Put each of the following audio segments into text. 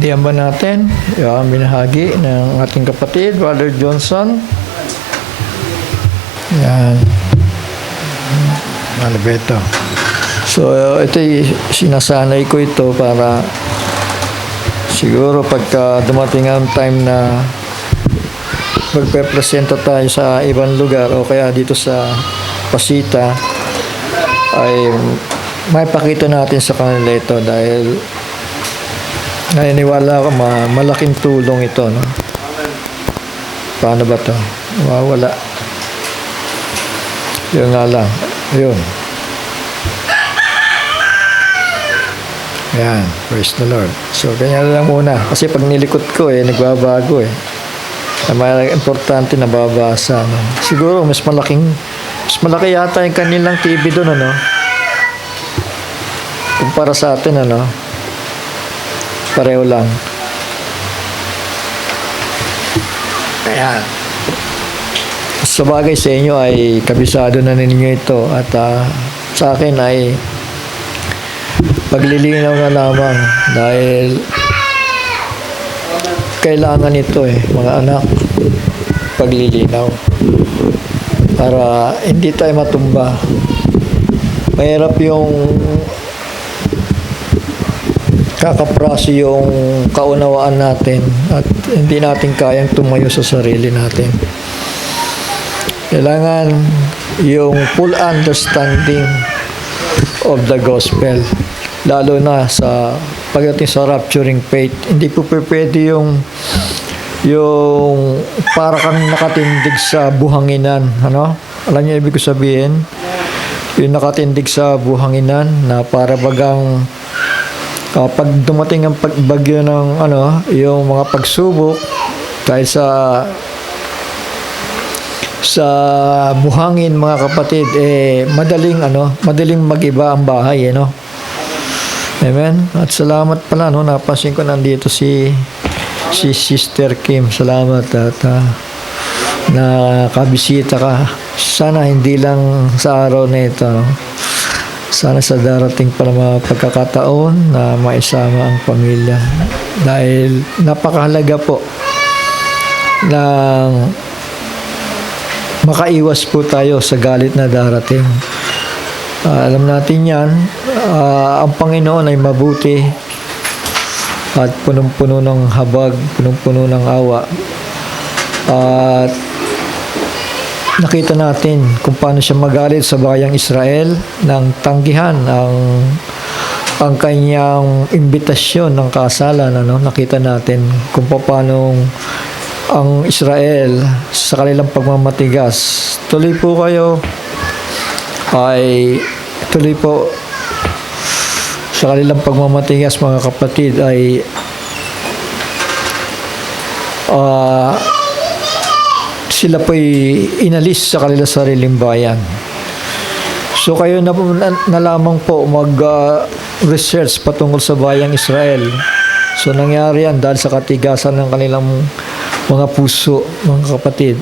Naintindihan ba natin yung binahagi ng ating kapatid, Brother Johnson? Yan. Ano ba ito? So, ito sinasanay ko ito para siguro pagka dumating ang time na magpe-presenta tayo sa ibang lugar o kaya dito sa Pasita, ay may pakita natin sa kanila ito dahil naniniwala ako malaking tulong ito, no? Paano ba ito? Wala. Yun nga lang. Yun. Yan. Praise the Lord. So, ganyan lang muna. Kasi pag nilikot ko, nagbabago May importante na babasa, no? Siguro, mas malaki yata yung kanilang TV doon, ano? Kumpara sa atin, ano? Pareho lang. Ayan. Sa bagay sa inyo ay kabisado na ninyo ito at sa akin ay paglilinaw na lamang dahil kailangan ito mga anak, paglilinaw para hindi tayo matumba. Mahirap yung kakapraso yung kaunawaan natin at hindi natin kayang tumayo sa sarili natin. Kailangan yung full understanding of the gospel, lalo na sa pagdating sa rapturing faith. Hindi po pwede yung para kang nakatindig sa buhanginan, ano? Alam niyo ibig ko sabihin? Yung nakatindig sa buhanginan na para bagang pag dumating ang pagbagyo ng yung mga pagsubok dahil sa buhangin, mga kapatid, madaling magiba ang bahay, no? Amen. At salamat pala, no, napansin ko nandito si Sister Kim. Salamat at nakabisita ka. Sana hindi lang sa araw na ito, no? Sana sa darating pa ng mga pagkakataon na maisama ang pamilya. Dahil napakahalaga po ng makaiwas po tayo sa galit na darating. Alam natin yan, ang Panginoon ay mabuti at punong-puno ng habag, punong-puno ng awa. At nakita natin kung paano siya magalit sa bayang Israel nang tanggihan ang kanyang imbitasyon ng kasalan, ano? Nakita natin kung paano ang Israel sa kanilang pagmamatigas. Tuloy po sa kanilang pagmamatigas, mga kapatid, ay sila po'y inalis sa kanilang sariling bayan. So kayo na lamang po mag-research patungkol sa bayang Israel. So nangyari yan dahil sa katigasan ng kanilang mga puso, mga kapatid.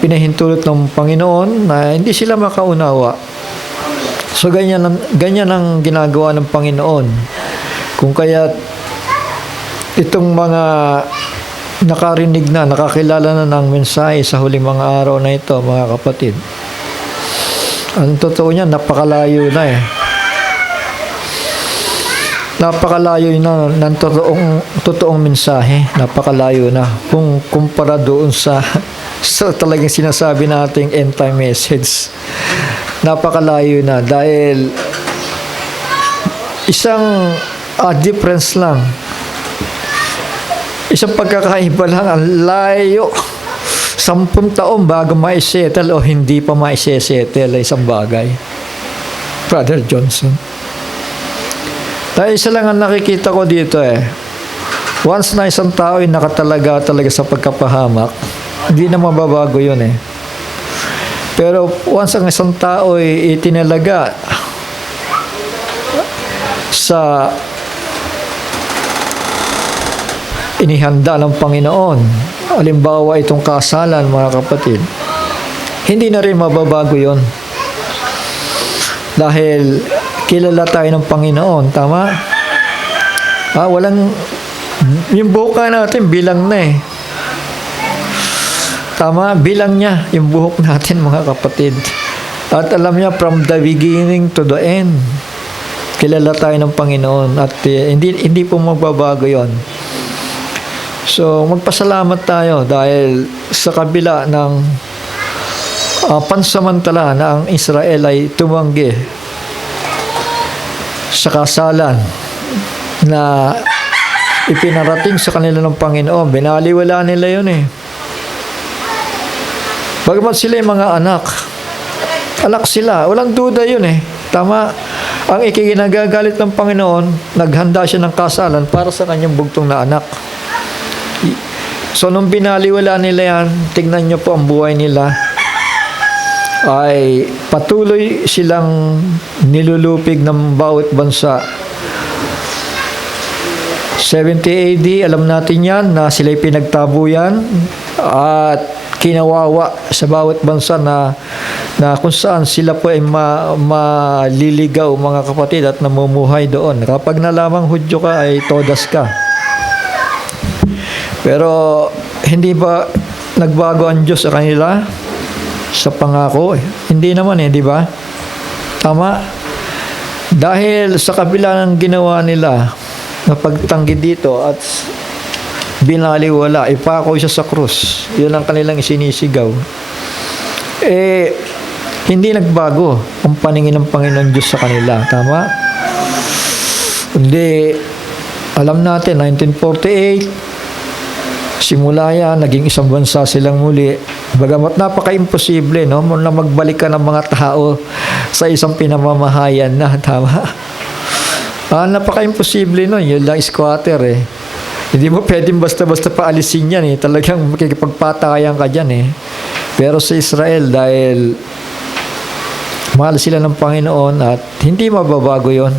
Pinahintulot ng Panginoon na hindi sila makaunawa. So ganyan ang ginagawa ng Panginoon. Kung kaya itong mga nakarinig na, nakakilala na ng mensahe sa huling mga araw na ito, mga kapatid, ang totoo niya, napakalayo na napakalayo na ng totoong mensahe. Napakalayo na kung kumpara doon sa talagang sinasabi nating end time message. Napakalayo na dahil isang difference lang, isang pagkakaiba lang, ang layo. 10 taon bago maisettle o hindi pa maisettle isang bagay, Brother Johnson. Dahil isa lang ang nakikita ko dito once na isang tao ay nakatalaga talaga sa pagkapahamak, hindi na mababago yun Pero once ang isang tao ay itinalaga sa inihanda ng Panginoon, halimbawa itong kasalan, mga kapatid, hindi na rin mababago yon dahil kilala tayo ng Panginoon, tama? Walang, yung buhok nga natin, bilang na eh. Tama, bilang niya yung buhok natin, mga kapatid. At alam niya, from the beginning to the end, kilala tayo ng Panginoon at hindi po magbabago yon. So, magpasalamat tayo dahil sa kabila ng pansamantala na ang Israel ay tumanggi sa kasalan na ipinarating sa kanila ng Panginoon. Binaliwala nila yun eh. Bagamat sila yung mga anak sila, walang duda yun eh. Tama, ang ikinagagalit ng Panginoon, naghanda siya ng kasalan para sa kanyang bugtong na anak. So, nung binaliwala nila yan, tignan nyo po ang buhay nila, ay patuloy silang nilulupig ng bawat bansa. 70 AD, alam natin yan, na sila'y pinagtabuyan at kinawawa sa bawat bansa na kung saan sila po ay maliligaw, mga kapatid, at namumuhay doon. Kapag nalamang Hudyo ka, ay todas ka. Pero hindi ba nagbago ang Diyos sa kanila sa pangako? Hindi naman di ba? Tama. Dahil sa kabila ng ginawa nila na pagtanggi dito at binaliwala, ipako siya sa krus. Yun ang kanilang isinisigaw. Hindi nagbago ang paningin ng Panginoon Diyos sa kanila. Tama? Hindi, alam natin, 1948, simula yan, naging isang bansa silang muli. Bagamat napaka-imposible, no? Na magbalik ka ng mga tao sa isang pinamamahayan na, tama? Napaka-imposible, no? Yun lang squatter, eh. Hindi mo pwedeng basta-basta paalisin yan, eh. Talagang makikipagpatayan ka dyan, eh. Pero sa Israel, dahil mahal sila ng Panginoon at hindi mababago yon,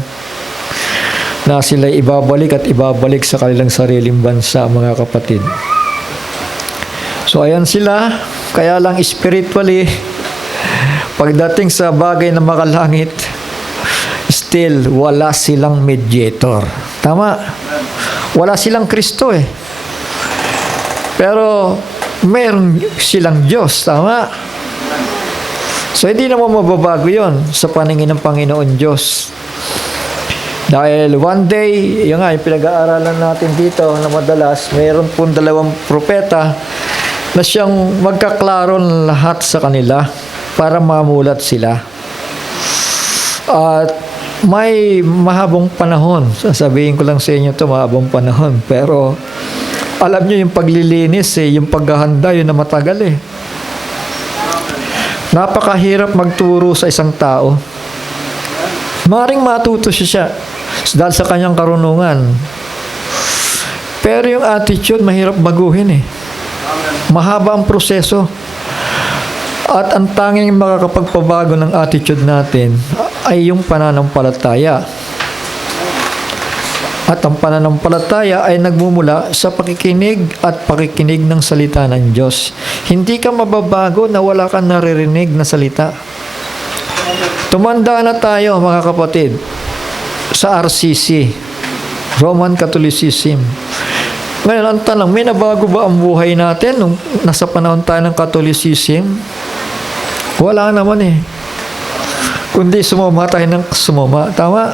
na sila ibabalik at ibabalik sa kanilang sariling bansa, mga kapatid. So, ayan sila. Kaya lang spiritually, pagdating sa bagay na makalangit, still, wala silang mediator. Tama? Wala silang Kristo eh. Pero, meron silang Diyos. Tama? So, hindi naman mababago yon sa paningin ng Panginoon Diyos. Dahil one day, yung nga, yung pinag-aaralan natin dito na madalas, mayroon pong 2 propeta na siyang magkaklaro lahat sa kanila para mamulat sila. At may mahabang panahon. Sasabihin ko lang sa inyo ito, mahabang panahon. Pero alam nyo yung paglilinis, yung paghahanda, yun na matagal eh. Napakahirap magturo sa isang tao. Maring matuto siya dahil sa kanyang karunungan. Pero yung attitude, mahirap baguhin eh. Mahaba ang proseso. At ang tanging makakapagpabago ng attitude natin ay yung pananampalataya. At ang pananampalataya ay nagmumula sa pakikinig at pakikinig ng salita ng Diyos. Hindi ka mababago na wala kang naririnig na salita. Tumanda na tayo, mga kapatid, sa RCC, Roman Catholicism. Ngayon, ang tanong, may nabago ba ang buhay natin nung nasa panahon tayo ng Catholicism? Wala naman eh. Kundi sumama tayo ng sumama. Tama?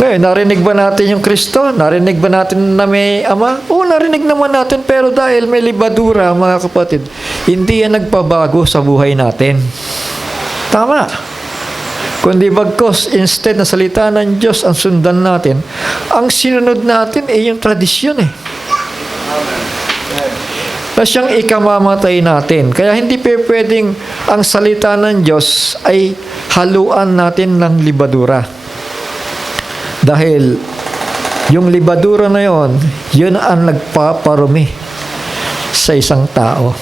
Ngayon, narinig ba natin yung Kristo? Narinig ba natin na may Ama? Oo, narinig naman natin, pero dahil may libadura, mga kapatid, hindi yan nagpabago sa buhay natin. Tama? Kundi bagkos, instead na salita ng Diyos ang sundan natin, ang sinunod natin ay yung tradisyon eh. Na siyang ikamamatay natin. Kaya hindi pwedeng ang salita ng Diyos ay haluan natin ng libadura. Dahil yung libadura na yon, yun ang nagpaparumi sa isang tao.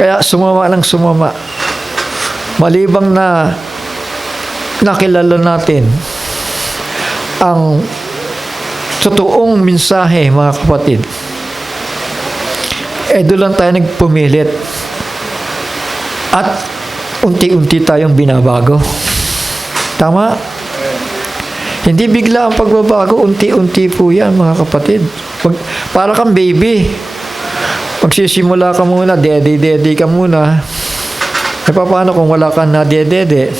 Kaya sumama ng sumama. Malibang na nakilala natin ang totoong mensahe, mga kapatid, doon lang tayo nagpumilit at unti-unti tayong binabago. Tama? Hindi bigla ang pagbabago, unti-unti po yan mga kapatid. Para kang baby. Magsisimula ka muna, dede ka muna. E paano kung wala ka na dede?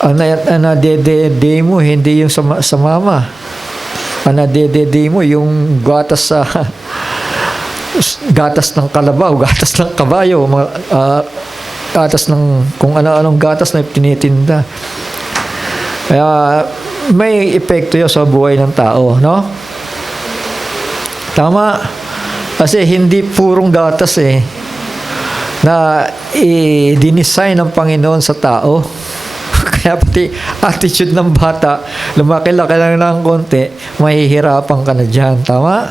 Ang nadedede mo, hindi yung sa mama. Ang nadedede mo, yung gatas sa gatas ng kalabaw, gatas ng kabayo, gatas ng kung ano-anong gatas na tinitinda. Kaya may epekto yun sa buhay ng tao, no? Tama. Kasi hindi purong gatas na i-design ng Panginoon sa tao. Kaya pati attitude ng bata, lumaki-laki lang ng konti, mahihirapan ka na dyan. Tama?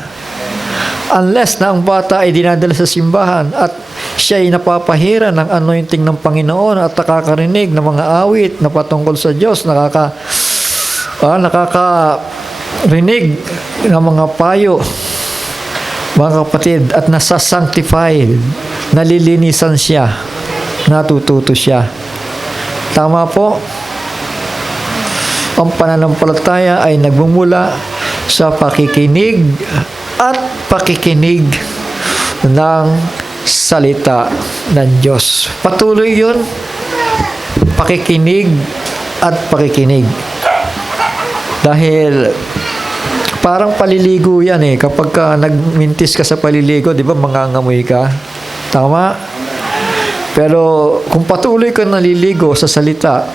Unless na ang bata ay dinadala sa simbahan at siya ay napapahira ng anointing ng Panginoon at nakakarinig ng mga awit na patungkol sa Diyos, nakakarinig ng mga payo, mga kapatid, at nasasanctified, nalilinisan siya, natututo siya. Tama po? Ang pananampalataya ay nagmumula sa pakikinig at pakikinig ng salita ng Diyos. Patuloy yun. Pakikinig at pakikinig. Dahil parang paliligo yan kapag ka nagmintis ka sa paliligo, di ba mangangamoy ka? Tama? Pero kung patuloy ka naliligo sa salita,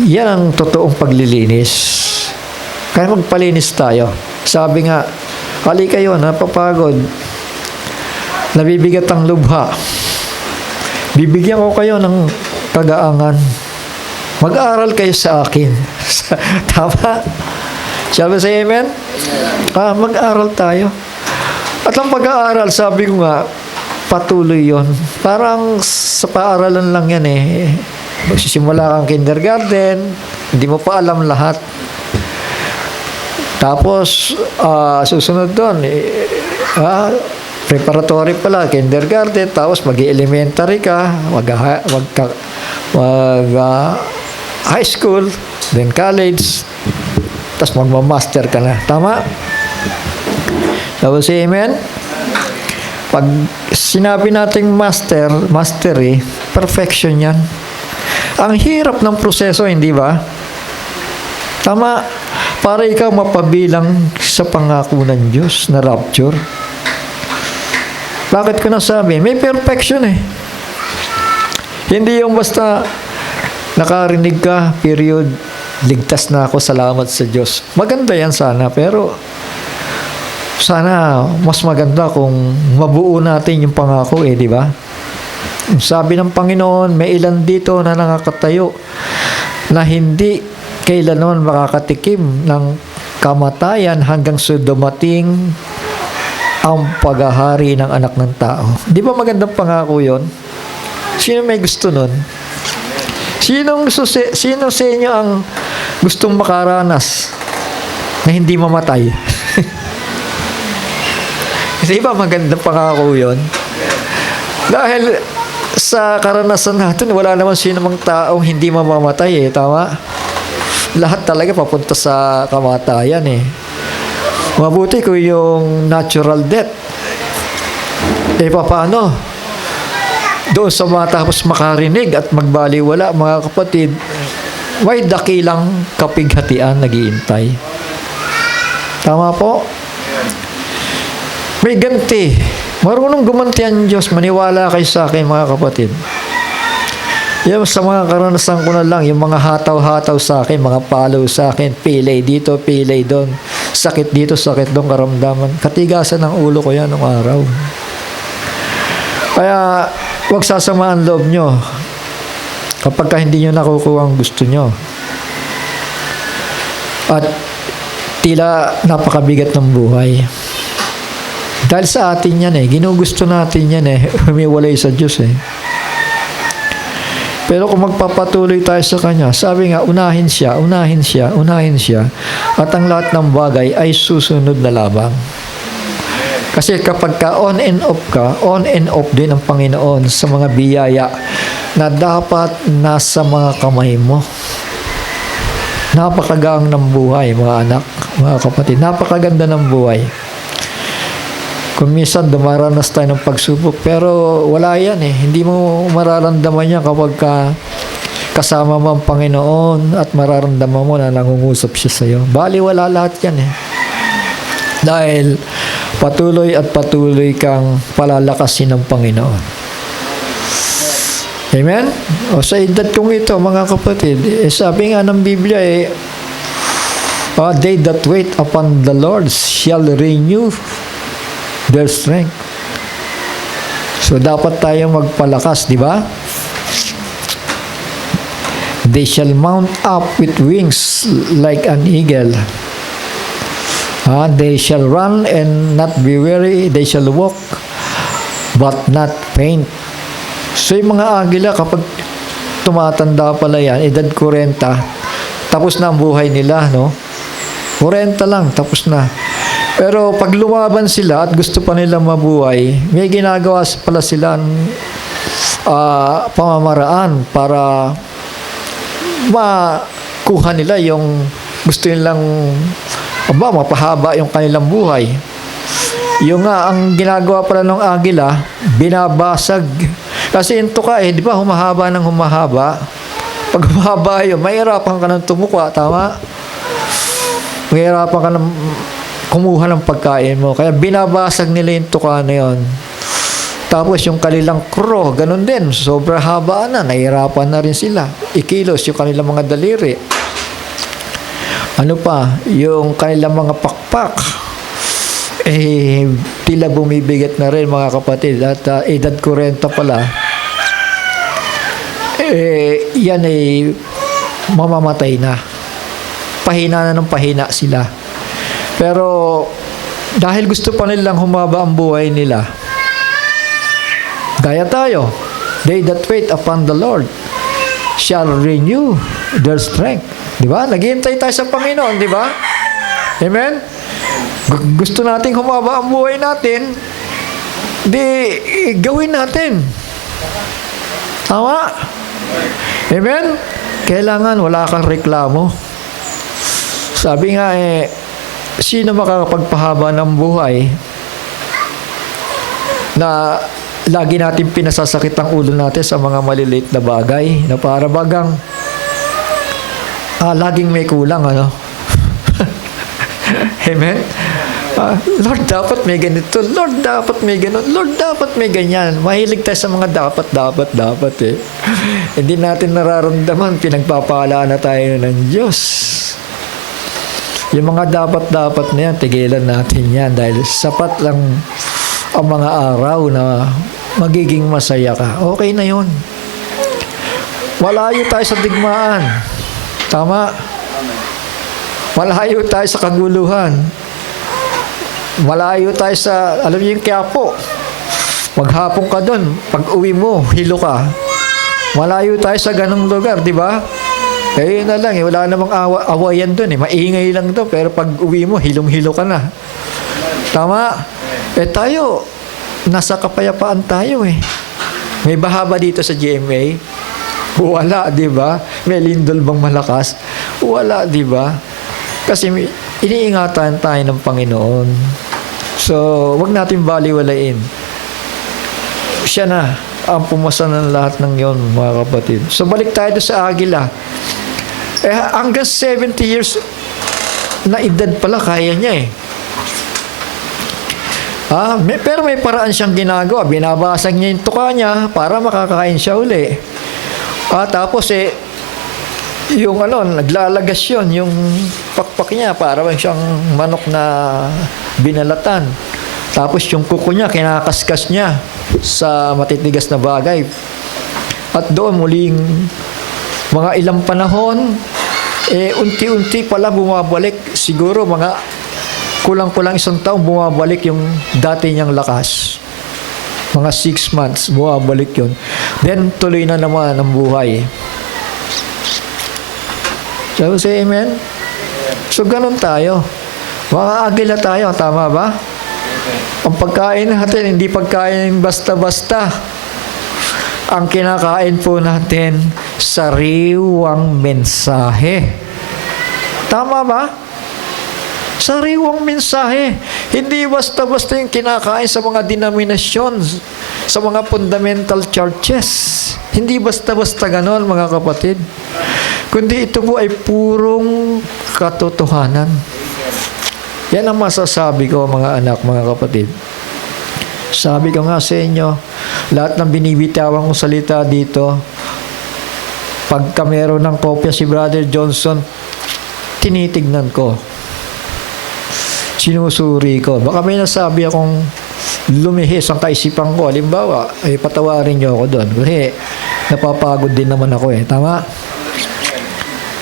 yan ang totoong paglilinis. Kaya magpalinis tayo. Sabi nga, hali kayo, napapagod, nabibigat ang lubha, bibigyan ko kayo ng kagaangan. Mag-aaral kayo sa akin. Tama? Sabi sa amen? Mag-aaral tayo. At ang pag-aaral, sabi ko nga, patuloy yon. Parang sa paaralan lang yan Magsisimula kang kindergarten, hindi mo pa alam lahat. Tapos, susunod doon, preparatory pala, kindergarten, tapos mag-elementary ka, high school, then college, tapos magmamaster ka na. Tama? Tapos, amen? Pag sinabi nating mastery, perfection yan. Ang hirap ng proseso, hindi ba? Tama? Para ikaw mapabilang sa pangako ng Diyos na rapture. Bakit ko nasabi? May perfection Hindi yung basta nakarinig ka, period, ligtas na ako, salamat sa Diyos. Maganda yan sana, pero sana mas maganda kung mabuo natin yung pangako di ba? Sabi ng Panginoon, may ilan dito na nakakatayo na hindi kailanman makakatikim ng kamatayan hanggang sa dumating ang paghahari ng anak ng tao. Di ba magandang pangako yon? Sino may gusto nun? Sino sa inyo ang gustong makaranas na hindi mamatay? Di ba magandang pangako yon? Dahil sa karanasan natin, wala naman sino mang taong hindi mamamatay tama? Lahat talaga papunta sa kamatayan Mabuti kung yung natural death. Paano? Doon sa matapos makarinig at magbaliwala, mga kapatid, may dakilang kapighatian naghihintay. Tama po? May ganti. Marunong gumanti ang Diyos. Maniwala kayo sa akin, mga kapatid. Yung sa mga karanasan ko na lang, yung mga hataw-hataw sa akin, mga palaw sa akin, pilay dito, pilay doon, sakit dito, sakit doon, karamdaman. Katigasan ng ulo ko yan nung araw. Kaya, huwag sasamaan loob nyo kapag hindi nyo nakukuha ang gusto nyo. At tila napakabigat ng buhay. Dahil sa atin yan ginugusto natin yan humiwalay sa Diyos Pero kung magpapatuloy tayo sa Kanya, sabi nga, unahin siya, unahin siya, unahin siya, at ang lahat ng bagay ay susunod na labang. Kasi kapag ka on and off din ang Panginoon sa mga biyaya na dapat nasa mga kamay mo. Napakagaang ng buhay, mga anak, mga kapatid. Napakaganda ng buhay. Kung minsan dumaranas tayo ng pagsubok, pero wala yan eh. Hindi mo mararamdaman yan kapag kasama mo ang Panginoon at mararamdaman mo na nangungusap siya sa iyo. Bali, wala lahat yan eh. Dahil patuloy at patuloy kang palalakasin ng Panginoon. Amen? O sa edad kong ito, mga kapatid, sabi nga ng Biblia they that wait upon the Lord shall renew their strength. So dapat tayong magpalakas, di ba? They shall mount up with wings like an eagle. They shall run and not be weary. They shall walk but not faint. So yung mga agila, kapag tumatanda pala yan, edad 40, tapos na ang buhay nila, no? 40 lang, tapos na. Pero pag lumaban sila at gusto pa nilang mabuhay, may ginagawa pala silang pamamaraan para makuha nila yung gusto nilang mapahaba yung kanilang buhay. Yung nga, ang ginagawa pala ng agila, binabasag. Kasi yung tuka di ba, humahaba ng humahaba. Pag humahaba yun, mahirapan ka ng tumukwa, tama? Mahirapan ka ng kumuha ng pagkain mo. Kaya binabasag nila yung tuka na yun. Tapos yung kanilang crow, ganun din. Sobra haba na, nahihirapan na rin sila. Ikilos yung kanilang mga daliri. Ano pa? Yung kanilang mga pakpak. Tila bumibigat na rin, mga kapatid. At edad 40 pala. Yan mamamatay na. Pahina na ng pahina sila. Pero dahil gusto pa nilang humaba ang buhay nila, gaya tayo, they that wait upon the Lord shall renew their strength. Di ba? Naghihintay tayo sa Panginoon, di ba? Amen? Gusto nating humaba ang buhay natin, gawin natin. Tama? Amen? Kailangan wala kang reklamo. Sabi nga sino makakapagpahaba ng buhay na lagi natin pinasasakit ang ulo natin sa mga maliliit na bagay na para bagang laging may kulang, ano? Amen? Lord, dapat may ganito. Lord, dapat may ganon. Lord, dapat may ganyan. Mahilig tayo sa mga dapat eh. Hindi natin nararamdaman, pinagpapalaan na tayo ng Diyos. Yung mga dapat na yan, tigilan natin yan dahil sapat lang ang mga araw na magiging masaya ka. Okay na yun. Malayo tayo sa digmaan. Tama? Malayo tayo sa kaguluhan. Malayo tayo sa, alam niyo yung Quiapo. Maghapon ka doon. Pag uwi mo, hilo ka. Malayo tayo sa ganong lugar, di ba? Na lang, wala namang awayan doon. Maingay lang doon. Pero pag uwi mo, hilong-hilo ka na. Tama? Tayo, nasa kapayapaan tayo eh. May bahaba dito sa GMA? Wala, di ba? May lindol bang malakas? Wala, di ba? Kasi iniingatan tayo ng Panginoon. So, wag natin baliwalain. Siya na ang pumasa ng lahat ng yon, mga kapatid. So, balik tayo sa agila. Hanggang 70 years na edad pala, kaya niya eh. Pero may paraan siyang ginagawa. Binabasag niya yung tuka niya para makakain siya uli. Tapos yung naglalagas yun, yung pakpak niya, para bang siyang manok na binalatan. Tapos yung kuko niya, kinakaskas niya sa matitigas na bagay. At doon muling mga ilang panahon, unti-unti pala bumabalik. Siguro mga kulang-kulang isang taon bumabalik yung dati niyang lakas. Mga 6 months, bumabalik yun. Then, tuloy na naman ang buhay. So, say amen? So, ganun tayo. Mga agila tayo, tama ba? Ang pagkain natin, hindi pagkain basta-basta. Ang kinakain po natin, sariwang mensahe. Tama ba? Sariwang mensahe. Hindi basta-basta yung kinakain sa mga denominasyon, sa mga fundamental churches. Hindi basta-basta ganon, mga kapatid. Kundi ito po ay purong katotohanan. Yan ang masasabi ko, mga anak, mga kapatid. Sabi ko nga sa inyo, lahat ng binibitawan kong salita dito, pagka meron ng kopya si Brother Johnson, tinitignan ko. Sinusuri ko. Baka may nasabi akong lumihis ang kaisipan ko. Halimbawa, ay patawarin niyo ako doon. Kasi napapagod din naman ako eh. Tama?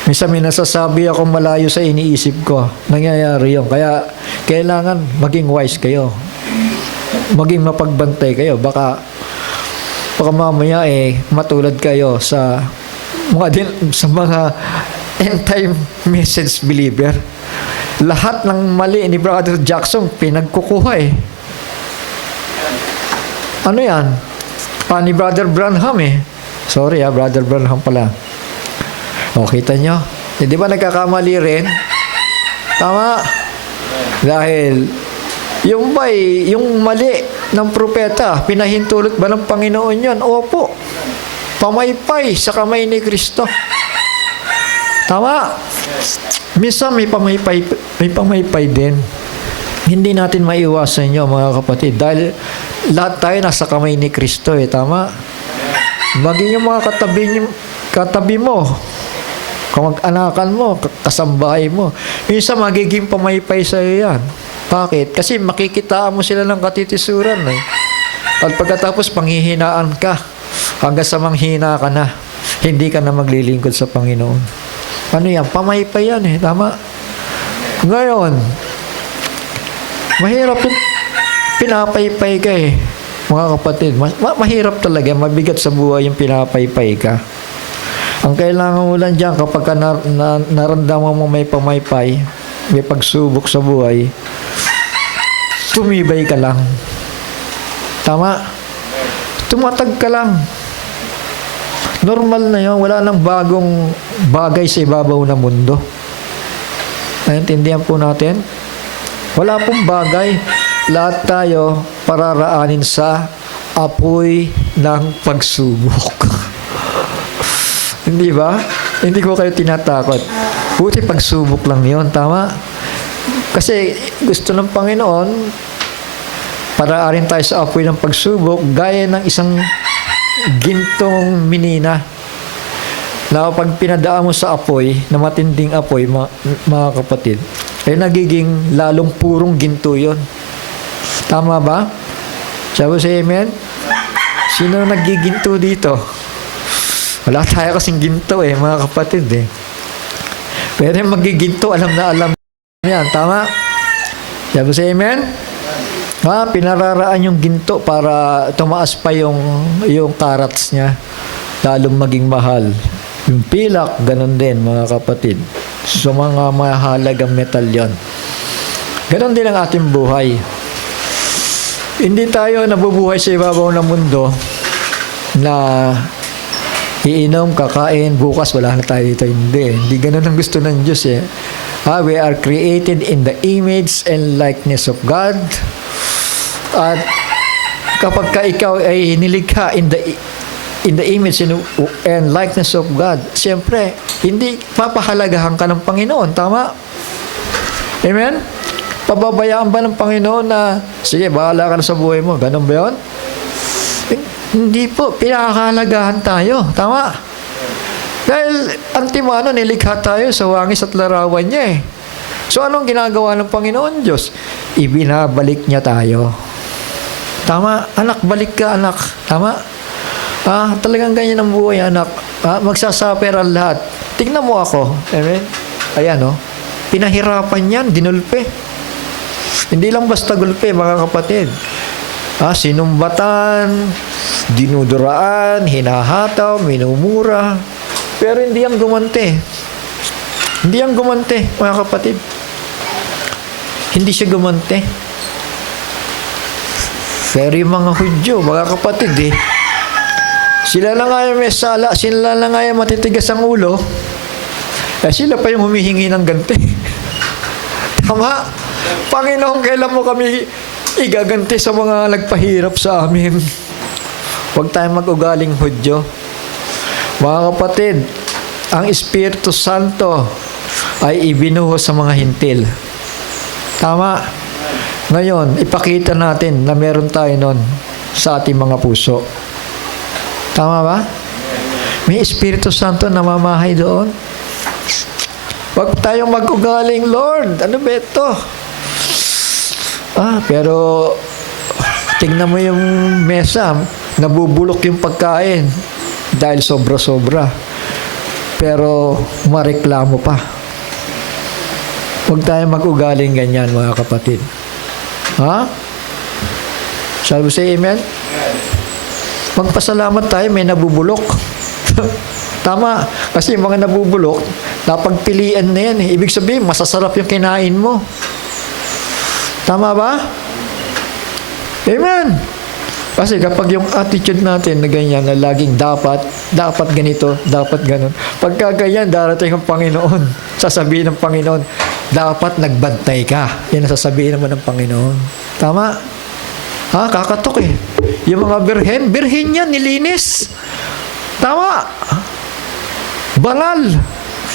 Minsan may nasasabi akong malayo sa iniisip ko. Nangyayari yun. Kaya kailangan maging wise kayo. Maging mapagbantay kayo. Baka mamaya matulad kayo sa mga end-time message believer. Lahat ng mali ni Brother Jackson pinagkukuha eh. Ano yan? Ni Brother Branham eh. Sorry Brother Branham pala. O, kita nyo? Di ba nagkakamali rin? Tama? Dahil yung mali ng propeta, pinahintulot ba ng Panginoon yun? Opo. Pamaypay sa kamay ni Kristo. Tama? Minsan may pamaypay din. Hindi natin maiwasan yun, mga kapatid. Dahil lahat tayo nasa kamay ni Kristo eh. Tama? Maging yung mga katabi mo, kamag-anakan mo, kasambahay mo. Minsan magiging pamaypay sa iyo yan. Bakit? Kasi makikitaan mo sila ng katitisuran eh. At pagkatapos panghihinaan ka, hanggang sa manghina ka na, hindi ka na maglilingkod sa Panginoon. Ano yan? Pamaypay yan eh. Tama? Ngayon, mahirap yung pinapaypay ka eh. Mga kapatid, mahirap talaga. Mabigat sa buhay yung pinapaypay ka. Ang kailangan mo lang dyan kapag naramdaman mo may pamaypay, may pagsubok sa buhay, tumibay ka lang. Tama? Tumatag ka lang. Normal na yun. Wala nang bagong bagay sa ibabaw ng mundo. Naintindihan po natin? Wala pong bagay. Lahat tayo pararaanin sa apoy ng pagsubok. Hindi ba? Hindi ko kayo tinatakot. Buti pagsubok lang yun. Tama? Kasi gusto ng Panginoon, paraanin tayo sa apoy ng pagsubok, gaya ng isang gintong minina na pag pinadaan mo sa apoy, na matinding apoy, mga kapatid, ay nagiging lalong purong ginto yun. Tama ba? Sabi sa amen? Sino nagiginto dito? Wala tayo kasing ginto eh, mga kapatid eh. Pero magiginto, alam na alam yan. Tama? Sabi sa amen? Pinararaan yung ginto para tumaas pa yung carats niya. Lalong maging mahal. Yung pilak, ganun din, mga kapatid. So, mga mahalagang metal yon. Ganun din ang ating buhay. Hindi tayo nabubuhay sa ibabaw ng mundo na iinom, kakain, bukas wala na tayo dito. Hindi ganun ang gusto ng Diyos eh. We are created in the image and likeness of God. At kapag ka ikaw ay nilikha in the image and likeness of God, siyempre, hindi papahalagahan ka ng Panginoon. Tama? Amen? Pababayaan ba ng Panginoon na, sige, bahala ka na sa buhay mo. Ganun ba yun? Hindi po. Pinakahalagahan tayo. Tama? Dahil, antimano, nilikha tayo sa wangis at larawan niya eh. So, anong ginagawa ng Panginoon Diyos? Ibinabalik niya tayo. Tama? Anak, balik ka, anak. Tama? Talagang ganyan ang buhay, anak. Magsasaper ang lahat. Tignan mo ako. Amen? Ayan, pinahirapan yan, dinulpe. Hindi lang basta gulpe, mga kapatid. Sinumbatan, dinuduraan, hinahataw, minumura. Pero hindi yan gumante. Hindi yan gumante, mga kapatid. Hindi siya gumante. Pero yung mga Hudyo, mga kapatid sila lang nga yung may sala, sila lang nga yung matitigas ang ulo, sila pa yung humihingi ng ganti. Tama? Panginoon, kailan mo kami igaganti sa mga nagpahirap sa amin? Huwag tayong mag-ugaling Hudyo. Mga kapatid, ang Espiritu Santo ay ibinuhos sa mga hintil. Tama? Ngayon, ipakita natin na meron tayo nun sa ating mga puso. Tama ba? May Espiritu Santo na mamahay doon. Huwag tayong mag-ugaling, Lord, ano ba ito? Pero tingnan mo yung mesa, nabubulok yung pagkain dahil sobra-sobra. Pero mareklamo pa. Huwag tayong mag-ugaling ganyan, mga kapatid. Ha? Shall we say amen? Magpasalamat tayo, may nabubulok. Tama. Kasi yung mga nabubulok, napagpilian na yan. Ibig sabihin, masasarap yung kinain mo. Tama ba? Amen. Kasi kapag yung attitude natin na ganyan, na laging dapat ganito, dapat ganon. Pagka ganyan, darating ang Panginoon. Sasabihin ng Panginoon, dapat nagbantay ka. Yan ang sasabihin naman ng Panginoon. Tama? Kakatok Yung mga birhen yan, nilinis. Tama. Banal.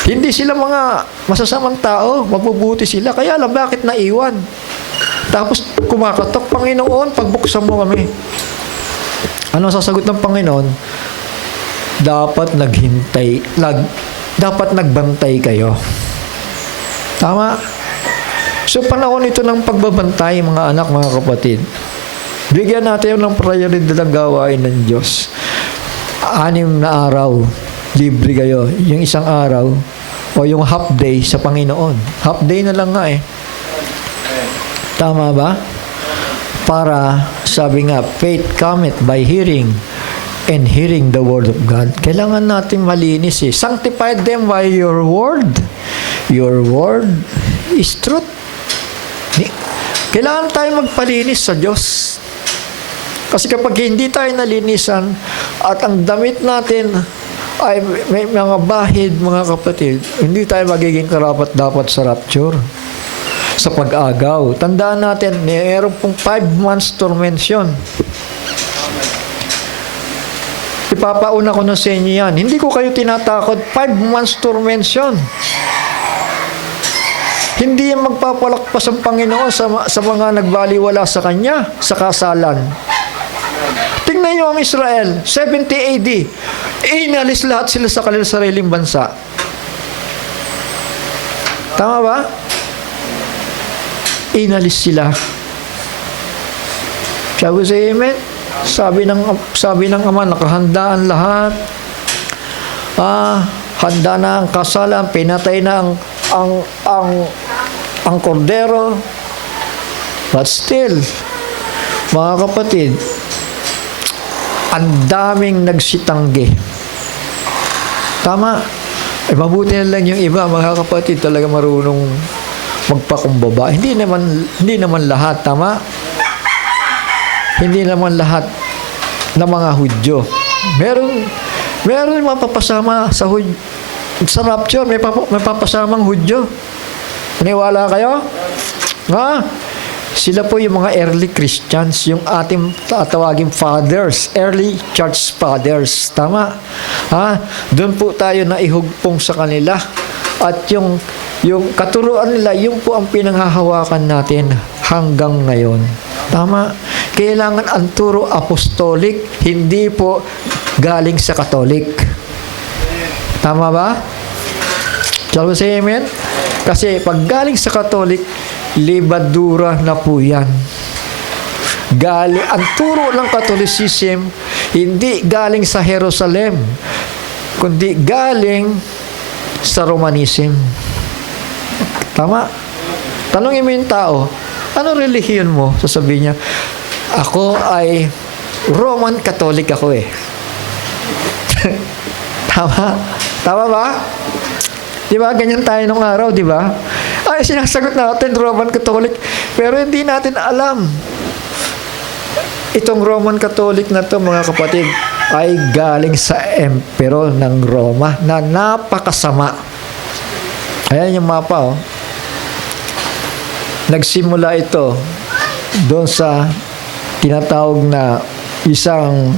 Hindi sila mga masasamang tao, mabubuti sila. Kaya alam bakit naiwan. Tapos kumakatok, Panginoon, pagbuksan mo kami. Ano sasagot ng Panginoon? Dapat dapat nagbantay kayo. Tama? So panahon ito ng pagbabantay, mga anak, mga kapatid. Bigyan natin ng prioridad ng gawain ng Diyos. 6 na araw, libre kayo. Yung isang araw, o yung half day sa Panginoon. Half day na lang nga Tama ba? Para, sabi nga, faith cometh by hearing, and hearing the word of God. Kailangan natin malinis Sanctify them by your word. Your word is truth. Kailangan tayo magpalinis sa Diyos. Kasi kapag hindi tayo nalinisan at ang damit natin ay may mga bahid, mga kapatid, hindi tayo magiging karapat-dapat sa rapture, sa pag-agaw. Tandaan natin, mayroon pong 5 months tormention. Ipapauna ko na sa inyo yan. Hindi ko kayo tinatakot. 5 months tormention. Hindi yan magpapalakpas ang Panginoon sa mga nagbaliwala sa Kanya, sa kasalan. Tingnan niyo ang Israel, 70 AD. Inalis lahat sila sa kanilang sariling bansa. Tama ba? Inalis sila. Shall we say amen? Sabi ng Ama, nakahanda ang lahat. Handa na ang kasalan, pinatay na ang kordero. But still, mga kapatid, ang daming nagsitanggi. Tama. Mabuti na lang yung iba, mga kapatid, talaga marunong magpakumbaba. Hindi naman lahat, tama? Hindi naman lahat ng mga Hudyo. Meron mapapasama sa rapture, may papasamang Hudyo. Paniwala kayo? Sila po yung mga early Christians, yung ating tatawaging fathers, early church fathers. Tama? Doon po tayo naihugpong sa kanila. At yung katuruan nila, yung po ang pinanghahawakan natin hanggang ngayon. Tama? Kailangan ang turo apostolic, hindi po galing sa Katolik. Tama ba? Shall we say amen? Kasi pag galing sa Katolik, libadura na po yan. Ang turo ng Catholicism, hindi galing sa Jerusalem, kundi galing sa Romanism. Tama? Tanungin mo yung tao, ano relihiyon mo? Sasabihin niya, ako ay Roman Catholic ako Tama? Tama ba? Di ba? Ganyan tayo nung araw, di ba? Ay, sinasagot natin, Roman Catholic. Pero hindi natin alam. Itong Roman Catholic na to, mga kapatid, ay galing sa Emperor ng Roma na napakasama. Ayan yung mapa, oh. Nagsimula ito doon sa tinatawag na isang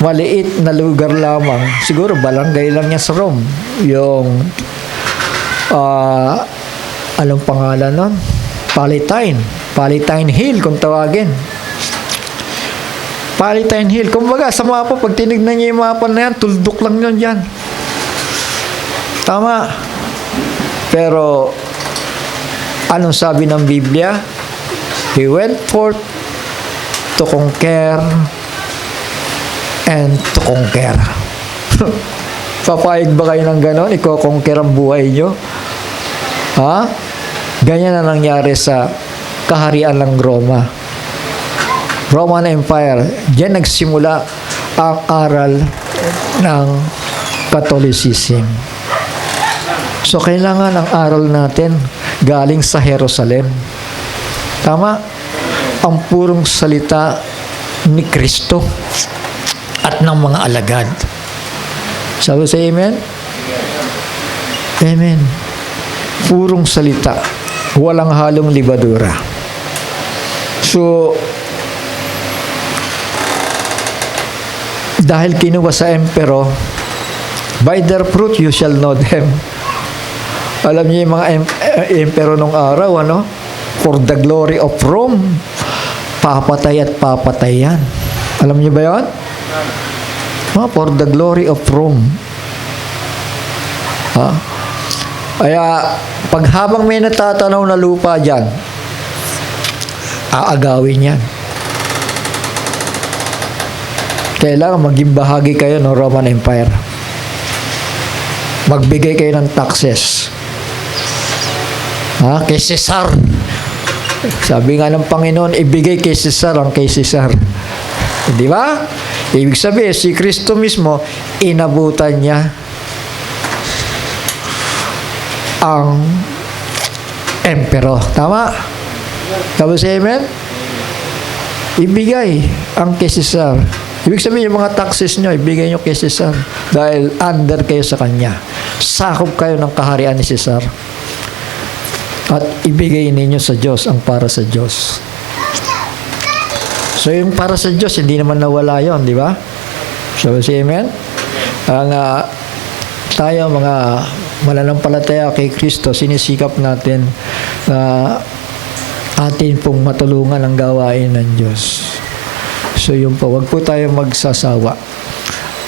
maliit na lugar lamang. Siguro barangay lang niya sa Rome. Yung anong pangalan nun? Palatine Hill kung tawagin. Palatine Hill. Kumbaga sa mapa, pag tinignan niyo yung mapa na yan, tuldok lang yun dyan. Tama. Pero anong sabi ng Biblia? He went forth to conquer and to conquer. Papayag ba kayo ng ganon? Iko-conquer ang buhay nyo? Ha? Ganyan na nangyari sa kaharian ng Roma. Roman Empire. Diyan nagsimula ang aral ng Catholicism. So, kailangan ang aral natin galing sa Jerusalem. Tama? Ang purong salita ni Kristo at ng mga alagad. Sabi sa amen? Amen. Purong salita. Walang halong libadura. So, dahil kinuha sa Emperor, by their fruit you shall know them. Alam niyo yung mga Emperor nung araw, ano? For the glory of Rome, papatay at papatay yan. Alam niyo ba yun? For the glory of Rome. Ha? Kaya, pag habang may natatanaw na lupa dyan, aagawin yan. Kailangan maging bahagi kayo ng Roman Empire. Magbigay kayo ng taxes. Kay Cesar. Sabi nga ng Panginoon, ibigay kay Cesar ang kay Cesar. Di ba? Ibig sabihin, si Kristo mismo, inabutan niya ang Emperor. Tama? Tapos amen? Ibigay ang kay Cesar. Ibig sabihin, yung mga taxes nyo, ibigay nyo kay Cesar. Dahil under kayo sa kanya. Sakop kayo ng kaharian ni Cesar. At ibigay ninyo sa Diyos ang para sa Diyos. So, yung para sa Diyos, hindi naman nawala yon, di ba? So, si amen? Ang tayo, mga mananampalataya kay Kristo, sinisikap natin na atin pong matulungan ang gawain ng Diyos. So, yun po, wag po tayo magsasawa.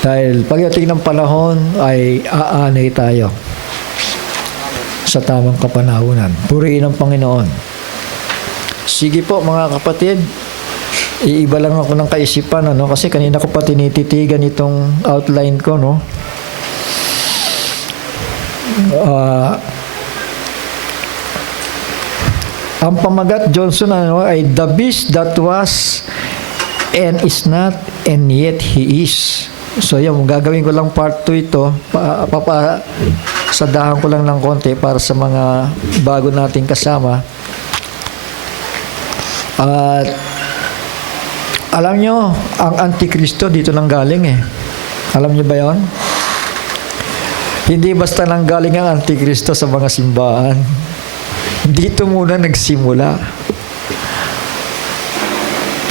Dahil pagdating ng panahon ay aanay tayo sa tamang kapanahunan. Purihin ang Panginoon. Sige po, mga kapatid, iiba lang ako ng kaisipan, ano? Kasi kanina ko pa tinititigan itong outline ko, no? Ang pamagat, Johnson, ano, ay the beast that was and is not and yet he is. So yan, gagawin ko lang part 2 ito. Sadahan ko lang ng konti para sa mga bago nating kasama. At alam nyo, ang Antikristo dito nang galing eh. Alam nyo ba yon? Hindi basta nang galing ang Antikristo sa mga simbahan. Dito muna nagsimula.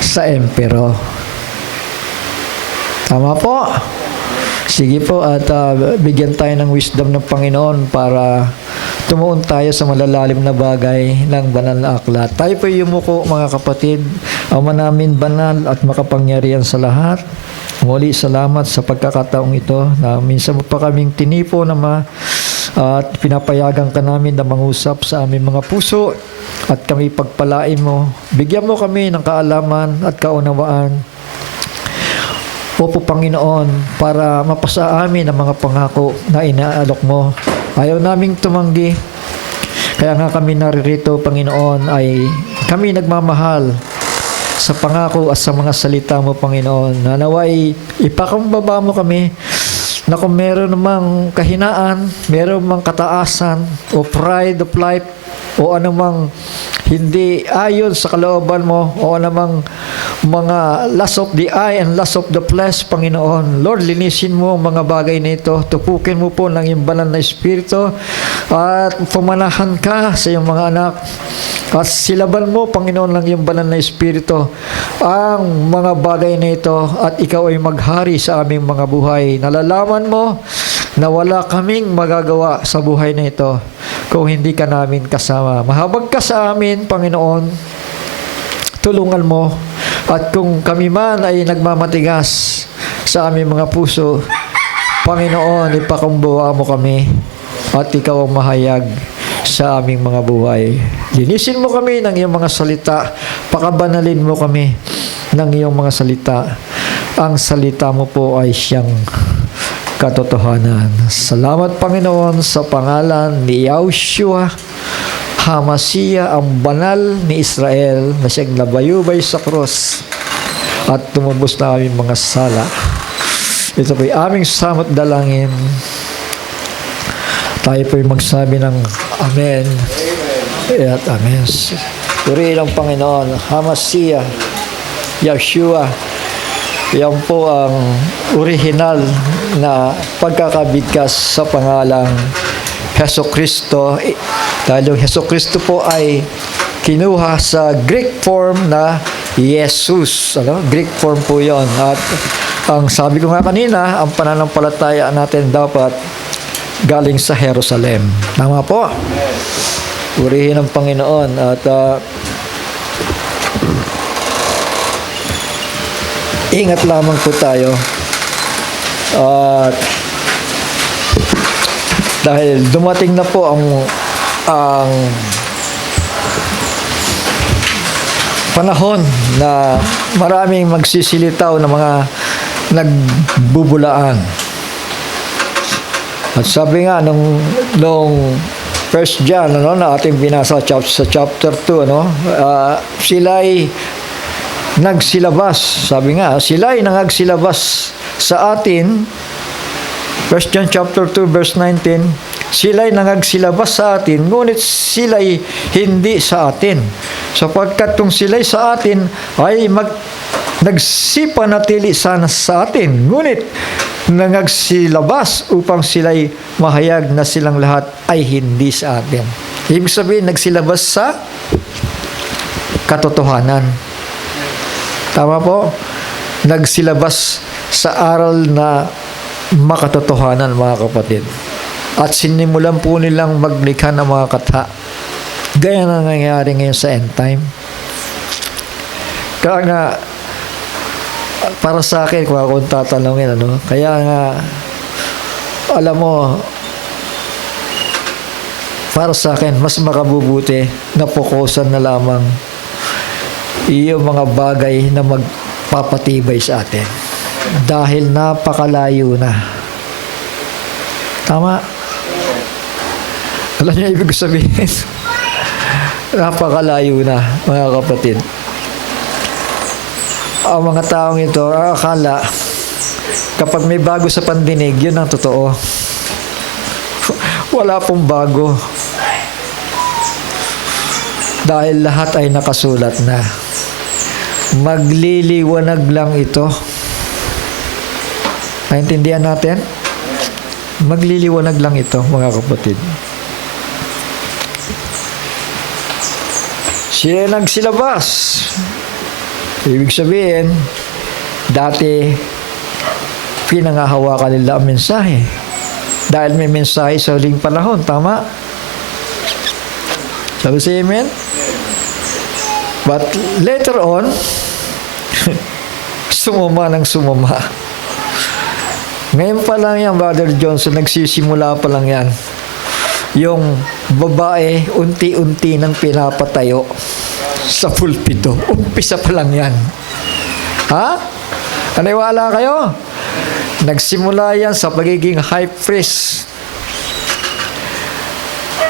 Sa Emperor. Tama po? Sige po, at bigyan tayo ng wisdom ng Panginoon para tumuon tayo sa malalalim na bagay ng banal na aklat. Tayo po yumuko, mga kapatid. Ama namin banal at makapangyarihan sa lahat. Muli, salamat sa pagkakataong ito na minsan mo pa kaming tinipo na at pinapayagan ka namin na mangusap sa aming mga puso at kami pagpalain mo. Bigyan mo kami ng kaalaman at kaunawaan. Opo, Panginoon, para mapasa amin ang mga pangako na inaalok mo. Ayaw naming tumanggi. Kaya nga kami naririto, Panginoon, ay kami nagmamahal sa pangako at sa mga salita mo, Panginoon. Na naway ipakambaba mo kami na kung meron namang kahinaan, meron namang kataasan o pride of life, o anumang hindi ayon sa kalooban mo, o anumang mga lust of the eye and lust of the flesh, Panginoon. Lord, linisin mo ang mga bagay nito. Tupukin mo po ng iyong banal na Espiritu at pumanahan ka sa iyong mga anak. At silaban mo, Panginoon, ng iyong banal na Espiritu ang mga bagay na ito at ikaw ay maghari sa aming mga buhay. Nalalaman mo na wala kaming magagawa sa buhay na ito kung hindi ka namin kasama. Mahabag ka sa amin, Panginoon. Tulungan mo. At kung kami man ay nagmamatigas sa aming mga puso, Panginoon, ipakumbawa mo kami at ikaw ang mahayag sa aming mga buhay. Linisin mo kami ng iyong mga salita. Pakabanalin mo kami ng iyong mga salita. Ang salita mo po ay siyang katotohanan. Salamat, Panginoon, sa pangalan ni Yahushua HaMashiach, ang banal ni Israel na siyang nabayubay sa krus at tumubos na aming mga sala. Ito po'y aming samot dalangin. Tayo po'y magsabi ng Amen. At Amen. Purihin ang Panginoon, HaMashiach, Yeshua. Yan po ang original na pagkakabigkas sa pangalang Heso Kristo. Dahil yung Heso Kristo po ay kinuha sa Greek form na Jesus. Greek form po yon. At ang sabi ko nga kanina, ang pananampalataya natin dapat galing sa Jerusalem. Tama po? Purihin ang Panginoon. At ingat lamang po tayo. At dahil dumating na po ang panahon na maraming magsisilitaw na mga nagbubulaan. At sabi nga nung 1 John na ating binasa sa chapter 2, sila'y nagsilabas. Sabi nga, sila'y nangagsilabas sa atin. 1 John chapter 2 verse 19, sila'y nangagsilabas sa atin, ngunit sila'y hindi sa atin. Sapagkat kung sila'y sa atin, ay nagsipanatili sana sa atin. Ngunit nangagsilabas upang sila'y mahayag na silang lahat ay hindi sa atin. Ibig sabihin, nagsilabas sa katotohanan. Tama po? Nagsilabas sa aral na makatotohanan, mga kapatid. At sinimulan po nilang maglikha ng mga kata. Gaya na nangyayari ngayon sa end time. Kaya nga, para sa akin, kung akong tatanungin, kaya nga, alam mo, para sa akin, mas makabubuti na pokusan na lamang yung mga bagay na magpapatibay sa atin. Dahil napakalayo na. Tama? Alam niyo ibig sabihin? Napakalayo na, mga kapatid. Ang mga taong ito, akala, kapag may bago sa pandinig, yun ang totoo. Wala pong bago. Dahil lahat ay nakasulat na. Magliliwanag lang ito. Naintindihan natin? Magliliwanag lang ito, mga kapatid. Siya nagsilabas. Ibig sabihin, dati pinangahawakan nila ang mensahe. Dahil may mensahe sa huling panahon. Tama? Sabi sa amen? But later on, sumuma ng sumuma. Ngayon pa lang yan, Brother Johnson, nagsisimula pa lang yan. Yung babae, unti-unti nang pinapatayo sa pulpito. Umpisa pa lang yan. Ha? Naniwala kayo? Nagsimula yan sa pagiging high priest.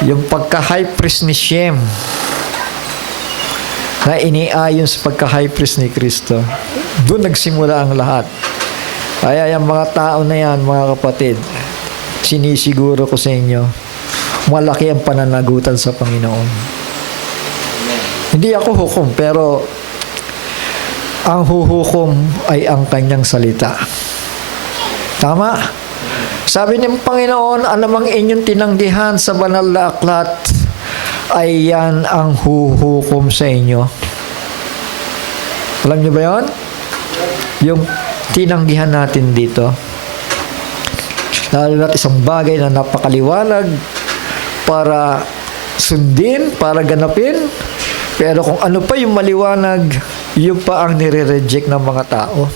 Yung pagka-high priest ni Shem na iniayon sa pagka-high priest ni Kristo. Doon nagsimula ang lahat. Kaya yung mga tao na yan, mga kapatid, sinisiguro ko sa inyo, malaki ang pananagutan sa Panginoon. Hindi ako hukom, pero ang huhukom ay ang kanyang salita. Tama? Sabi ng Panginoon, anumang inyong tinanggihan sa banal na aklat, ay yan ang huhukom sa inyo. Alam niyo ba yun? Yung tinanggihan natin dito. Lalo na't isang bagay na napakaliwanag para sundin, para ganapin. Pero kung ano pa yung maliwanag, yun pa ang nire-reject ng mga tao.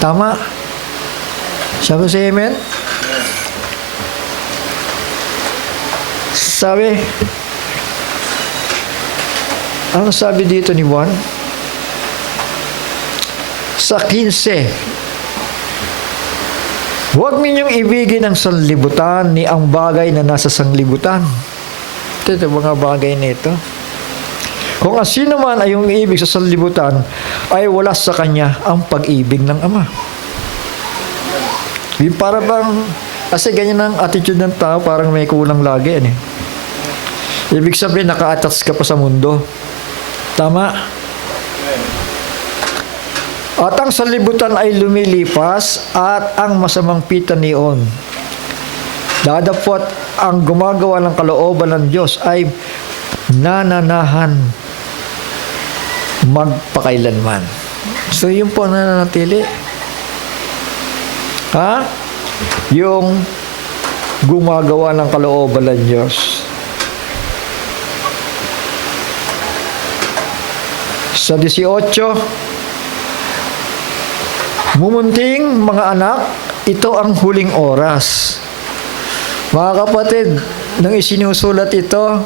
Tama? Sabi sa amen? Sabi, ano sabi dito ni Juan? Sa 15, huwag ninyong ibigin ang sanlibutan ni ang bagay na nasa sanglibutan. Ito mga bagay nito. Kung ang sino man ay yung ibig sa sanlibutan, ay wala sa kanya ang pag-ibig ng Ama. Yung para bang, kasi ganyan ang attitude ng tao, parang may kulang lagi. Ibig sabihin, naka-attach ka pa sa mundo. Tama? At ang sanlibutan ay lumilipas at ang masamang pita niyon. Dadapot ang gumagawa ng kalooban ng Diyos ay nananahan magpakailanman. So, yun po ang nananatili. Ha? Yung gumagawa ng kalooban ng Diyos. Sa 18, mumunting mga anak, ito ang huling oras. Mga kapatid, nang isinusulat ito,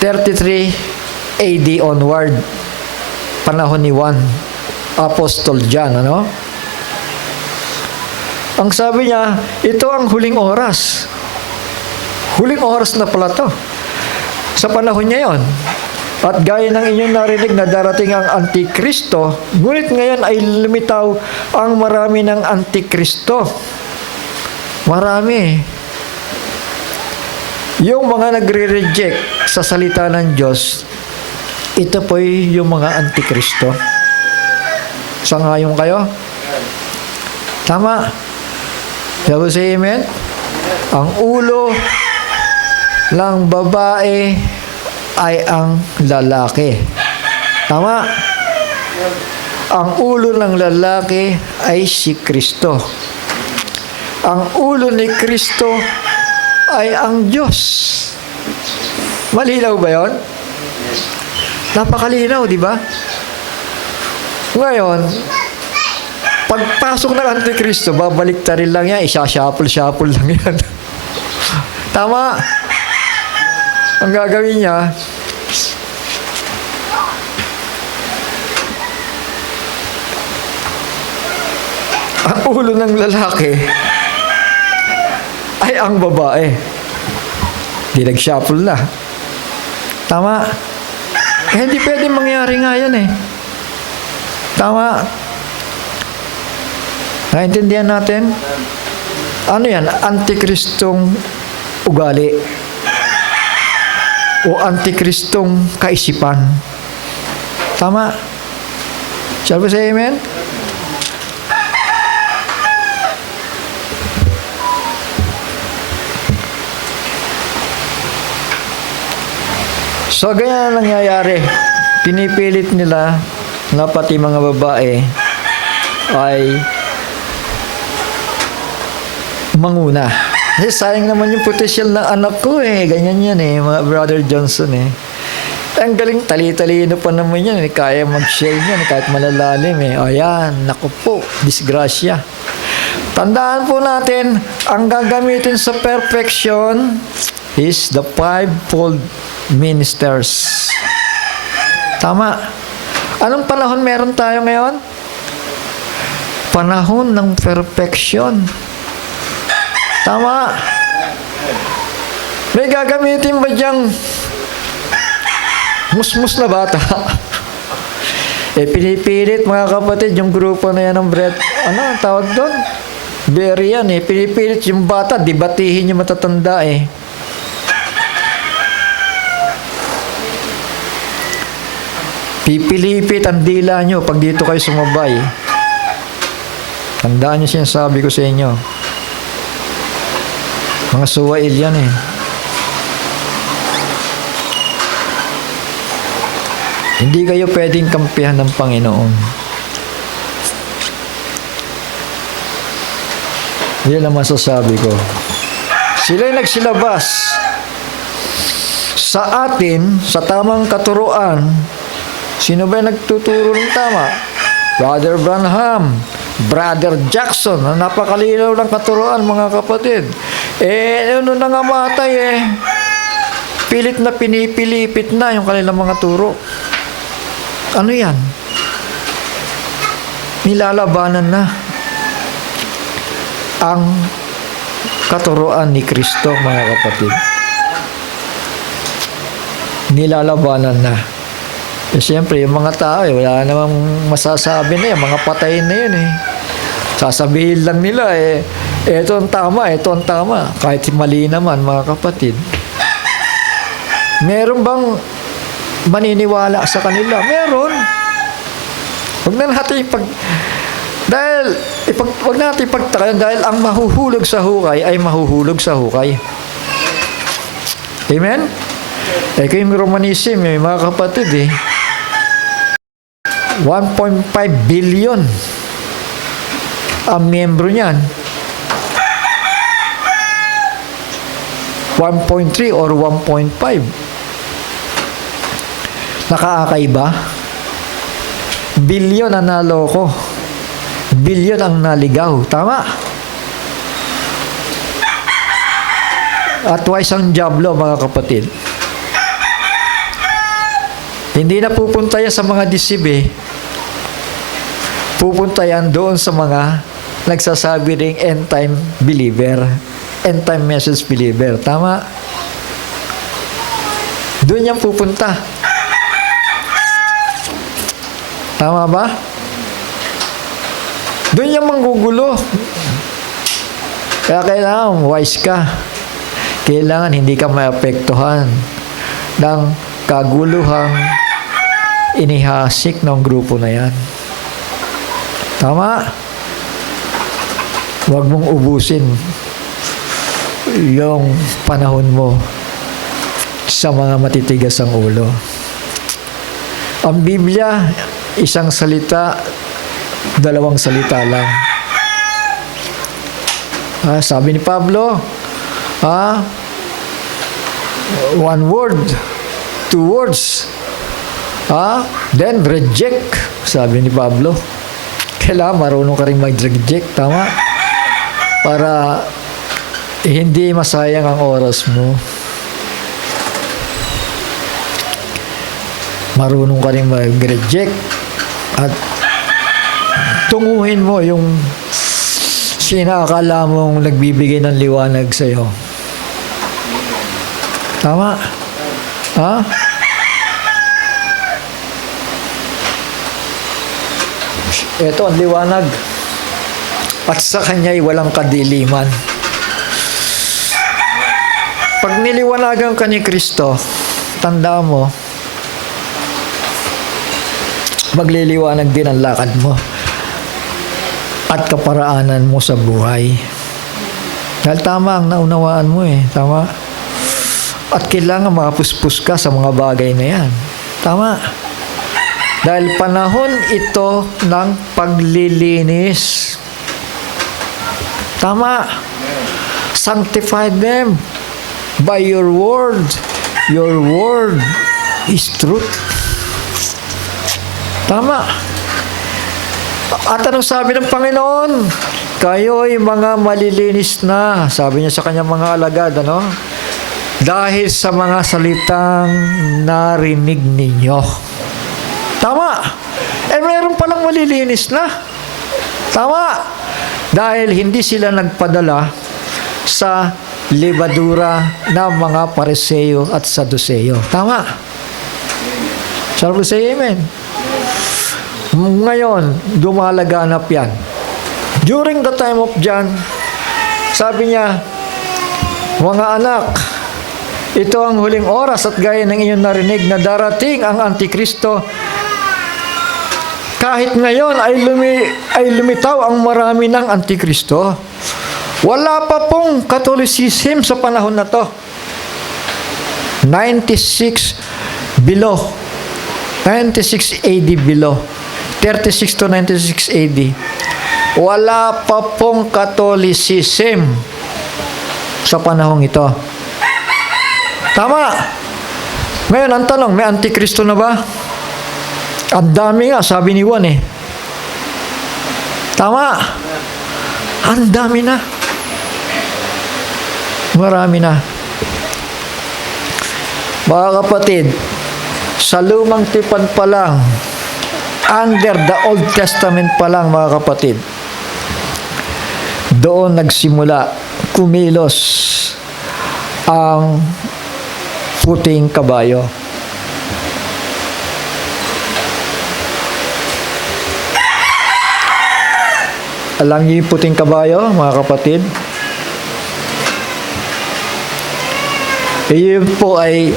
33 AD onward, panahon ni Juan, Apostol John, ano? Ang sabi niya, ito ang huling oras. Huling oras na pala to. Sa panahon niya yon. At gaya ng inyong narinig na darating ang Antikristo, ngunit ngayon ay lumitaw ang marami ng Antikristo. Marami. Yung mga nagre-reject sa salita ng Diyos, ito po yung mga Antikristo. Sangayon kayo? Tama. Sabi sa amen? Ang ulo ng babae ay ang lalaki. Tama? Ang ulo ng lalaki ay si Kristo. Ang ulo ni Kristo ay ang Diyos. Malinaw ba yun? Napakalinaw, di ba? Ngayon, pagpasok ng Antikristo, babalik ta rin lang yan, isa-shuffle-shuffle lang yan. Tama? Ang gagawin niya, ang ulo ng lalaki ay ang babae. Di nag-shuffle na. Tama? Hindi pwede mangyari nga yan eh. Tama? Naintindihan natin? Ano yan? Antikristong ugali. O antikristong kaisipan. Tama? Shall we say amen? So, ganyan ang nangyayari. Pinipilit nila na pati mga babae ay manguna. Kasi sayang naman yung potensyal ng anak ko eh. Ganyan yan eh, mga Brother Johnson eh. Ang galing, tali-talino pa naman yan. Kaya mag-share yan kahit malalalim eh. O yan, naku po, disgrasya. Tandaan po natin, ang gagamitin sa perfection is the fivefold ministers. Tama. Anong panahon meron tayo ngayon? Panahon ng perfection. Tama. May gagamitin ba diyang musmus na bata? Pinipilit mga kapatid yung grupo na yan ng bread. Ano ang tawag doon? Very yan eh. Pinipilit yung bata, dibatihin yung matatanda eh. Pipilipit ang dila nyo pag dito kayo sumabay. Tandaan nyo sinasabi ko sa inyo. Mga suwail yan eh. Hindi kayo pwedeng kampihan ng Panginoon. Yan ang masasabi ko. Sila'y nagsilabas sa atin, sa tamang katuruan. Sino ba nagtuturo ng tama? Brother Branham, Brother Jackson, na napakalinaw ng katuruan, mga kapatid. Ano na nga matay pilit na pinipilipit na yung kanilang mga turo. Ano yan? Nilalabanan na ang katuruan ni Kristo, mga kapatid. Nilalabanan na. Siyempre, yung mga tao, wala namang masasabi na yan. Mga patay na yun Sasabihin lang nila, ito ang tama, ito ang tama. Kahit mali naman, mga kapatid. Meron bang maniniwala sa kanila? Meron. Huwag na natin huwag natin ipagtakayan dahil ang mahuhulog sa hukay ay mahuhulog sa hukay. Amen? Yung Romanism, mga kapatid 1.5 billion ang miyembro niyan. 1.3 or 1.5. Nakaakay ba? Bilyon ang naloko. Bilyon ang naligaw. Tama? At twice ang diablo, mga kapatid. Hindi na pupunta yan sa mga deceive Pupunta yan doon sa mga nagsasabi ring end-time believer. End-time message believer. Tama? Doon yan pupunta. Tama ba? Doon yung manggugulo. Kaya kailangan wise ka. Kailangan hindi ka maapektuhan ng kaguluhang inihasik ng grupo na yan. Tama? Huwag mong ubusin yung panahon mo sa mga matitigas ang ulo. Ang Biblia, isang salita, dalawang salita lang. Sabi ni Pablo, one word, two words, then reject, sabi ni Pablo. Kailangan marunong ka rin mag-reject, tama? Para hindi masayang ang oras mo. Marunong ka rin mag-reject at tunguhin mo yung sinakala mong nagbibigay ng liwanag sa iyo. Tama? Ito ang liwanag. At sa kanya'y walang kadiliman. Pag niliwanagan ka ni Kristo, tanda mo, magliliwanag din ang lakad mo at kaparaanan mo sa buhay. Dahil tama ang naunawaan mo tama. At kailangan makapuspos ka sa mga bagay na yan. Tama. Dahil panahon ito ng paglilinis. Tama. Sanctify them by your word. Your word is truth. Tama. At anong sabi ng Panginoon? Kayo'y mga malilinis na. Sabi niya sa kanyang mga alagad, dahil sa mga salitang narinig ninyo. Tama. Meron palang malilinis na. Tama. Dahil hindi sila nagpadala sa libadura ng mga Pariseo at Saduceo. Tama. Shall we say amen? Ngayon, dumalaganap yan. During the time of John, sabi niya, mga anak, ito ang huling oras at gaya ng inyong narinig na darating ang Antikristo kahit ngayon ay lumitaw ang marami ng Antikristo. Wala pa pong Catholicism sa panahon na to. 96 below. 96 AD below. 36 to 96 AD. Wala pa pong Catholicism sa panahong ito. Tama. Ngayon, ang tanong, may Antikristo na ba? Ang dami nga, sabi ni Juan eh. Tama. Ang dami na. Marami na. Mga kapatid, sa lumang tipan pa lang, under the Old Testament pa lang, mga kapatid, doon nagsimula kumilos ang puting kabayo. Alam niyo yung puting kabayo, mga kapatid? Iyon po ay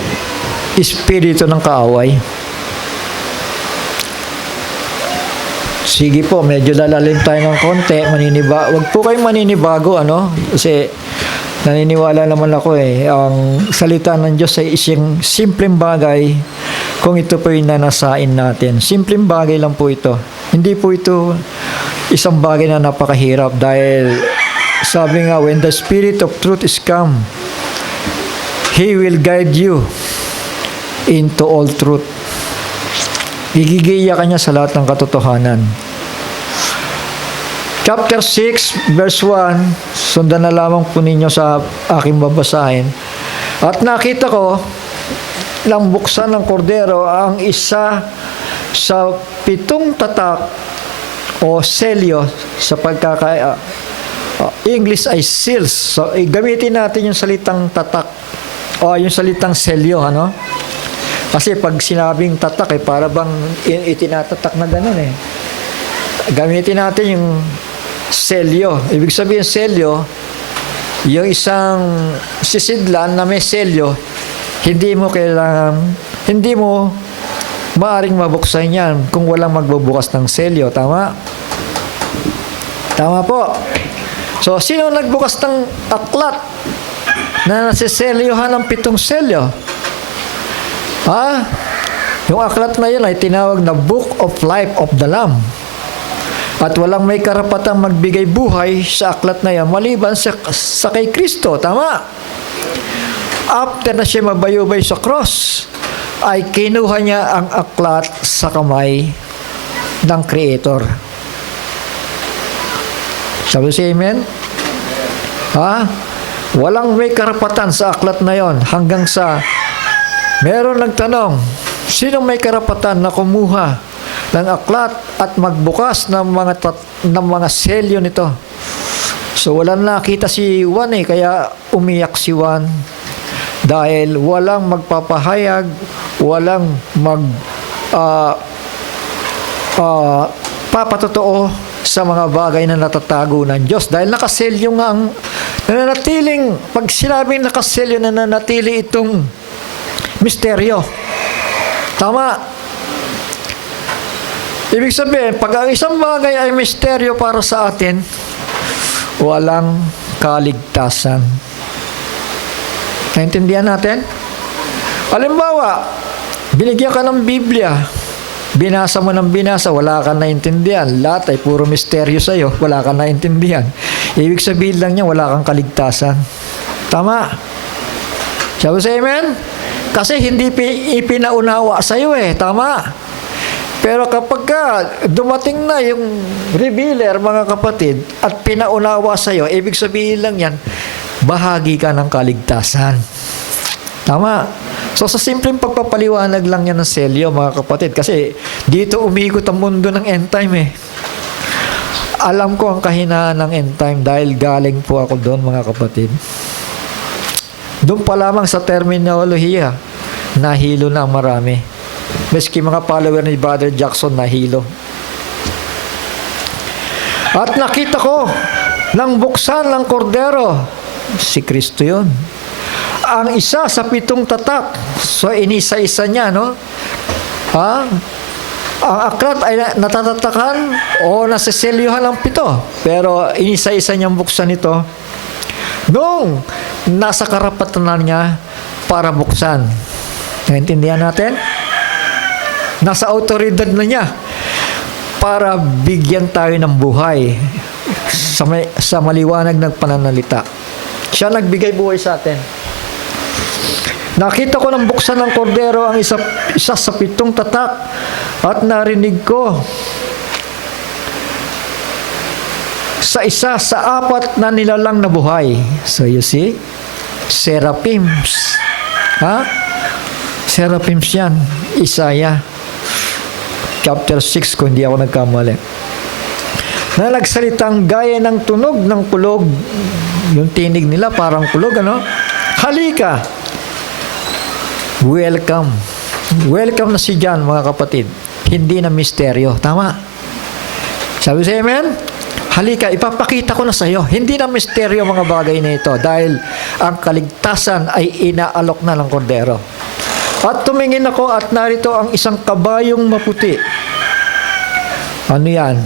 espiritu ng kaaway. Sige po, medyo lalalim tayo ng konti. Huwag po kayong maninibago, ano? Kasi naniniwala naman ako eh. Ang salita ng Diyos ay isang simpleng bagay kung ito po yung nanasain natin. Simpleng bagay lang po ito. Hindi po ito isang bagay na napakahirap dahil sabi nga, when the Spirit of truth is come, He will guide you into all truth. Gigigiya ka niya sa lahat ng katotohanan. Chapter 6, verse 1, sundan na lamang po ninyo sa aking babasahin. At nakita ko, nang buksan ng kordero, ang isa sa 7 tatak o selyo sa English ay seals. So, gamitin natin yung salitang tatak o yung salitang selyo, ano? Kasi pag sinabing tatak, para bang itinatatak na gano'n eh. Gamitin natin yung selyo. Ibig sabihin selyo, yung isang sisidlan na may selyo, hindi mo maaring mabuksan yan kung walang magbubukas ng selyo. Tama? Tama po. So, sino nagbukas ng aklat na nasiselyohan ng 7 selyo? Yung aklat na yun ay tinawag na Book of Life of the Lamb. At walang may karapatang magbigay buhay sa aklat na yan maliban sa kay Kristo. Tama? After na siya mabayubay sa cross, ay kinuha niya ang aklat sa kamay ng Creator. Sabi siya, amen? Walang may karapatan sa aklat na yon hanggang sa meron nagtanong, sino may karapatan na kumuha ng aklat at magbukas ng mga selyo nito? So walang nakita si Juan kaya umiyak si Juan dahil walang magpapahayag, walang papatotoo sa mga bagay na natatago ng Diyos dahil nakaselyo nga ang nananatiling, pag sinabing nakaselyo, nananatili itong misteryo. Tama? Ibig sabihin, pag ang isang bagay ay misteryo para sa atin, walang kaligtasan. Naintindihan natin? Halimbawa, binigyan ka ng Biblia, binasa mo ng binasa, wala ka naintindihan. Lahat ay puro misteryo sa'yo, wala ka naintindihan. Ibig sabihin lang niya, wala kang kaligtasan. Tama? Sabi sa amen? Kasi hindi ipinaunawa sa'yo tama? Pero kapag dumating na yung revealer, mga kapatid, at pinaunawa sa'yo, ibig sabihin lang yan, bahagi ka ng kaligtasan. Tama? So sa simpleng pagpapaliwanag lang yan ng selyo, mga kapatid, kasi dito umikot ang mundo ng end time Alam ko ang kahinaan ng end time dahil galing po ako doon, mga kapatid. Doon pa lamang sa terminolohiya, nahilo na ang marami. Meski mga follower ni Brother Jackson, nahilo. At nakita ko, nang buksan ng kordero, si Kristo yun. Ang isa sa 7 tatak, so inisa-isa niya, no? Ang aklat ay natatatakan o nasiselyuhan ng 7. Pero inisa-isa niyang buksan ito nung nasa karapatan niya para buksan. Naintindihan natin? Nasa autoridad na niya para bigyan tayo ng buhay sa maliwanag ng pananalita. Siya nagbigay buhay sa atin. Nakita ko ng buksan ng kordero ang isa sa 7 tatak at narinig ko sa isa sa 4 na nilalang na buhay. So you see, seraphims. Ha? Seraphims yan. Isaiah chapter 6 kung hindi ako nagkamali. Na nagsalitang gaya ng tunog ng kulog. Yung tinig nila parang kulog, ano? Halika! Welcome. Welcome na si John, mga kapatid. Hindi na misteryo. Tama? Sabi sa amen? Halika, ipapakita ko na sa iyo. Hindi na misteryo mga bagay na ito dahil ang kaligtasan ay inaalok na ng kordero. At tumingin ako at narito ang isang kabayong maputi. Ano yan?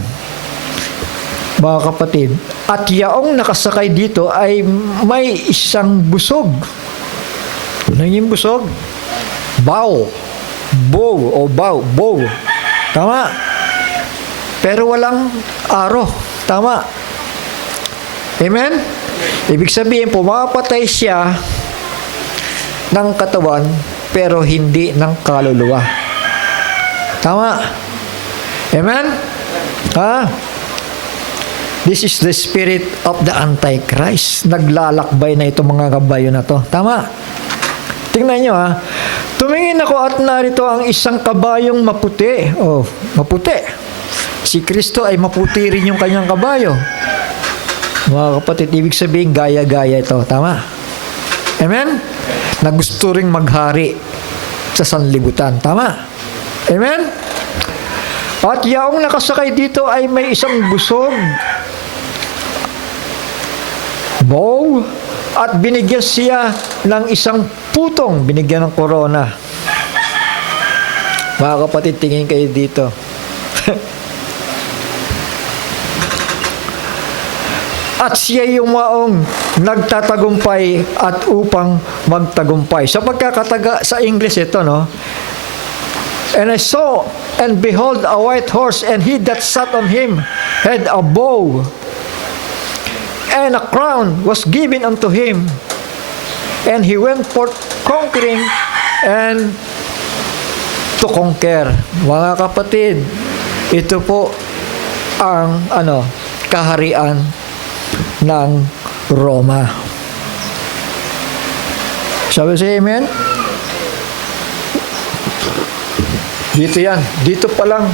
Mga kapatid. At yaong nakasakay dito ay may isang busog. Ano yung busog? Bow. Bow. Tama. Pero walang aro. Tama. Amen? Ibig sabihin, pumapatay siya ng katawan, pero hindi ng kaluluwa. Tama. Amen? Ha? This is the spirit of the Antichrist. Naglalakbay na itong mga kabayo na to. Tama. Tingnan nyo ha. Tumingin ako at narito ang isang kabayong maputi. Oh, maputi. Si Kristo ay maputi rin yung kanyang kabayo. Mga kapatid, ibig sabihin gaya-gaya ito. Tama? Amen? Na gusto ring maghari sa sanlibutan. Tama? Amen? At yaong nakasakay dito ay may isang busog, bow, at binigyan siya ng isang putong, binigyan ng korona. Mga kapatid, tingin kayo dito. At siya yung maong nagtatagumpay at upang magtagumpay. Sa pagkakataga sa English ito, no? And I saw, and behold, a white horse, and he that sat on him had a bow, and a crown was given unto him, and he went forth conquering and to conquer. Mga kapatid, ito po ang kaharian ng Roma. Sabi sa amen? Dito yan. Dito pa lang.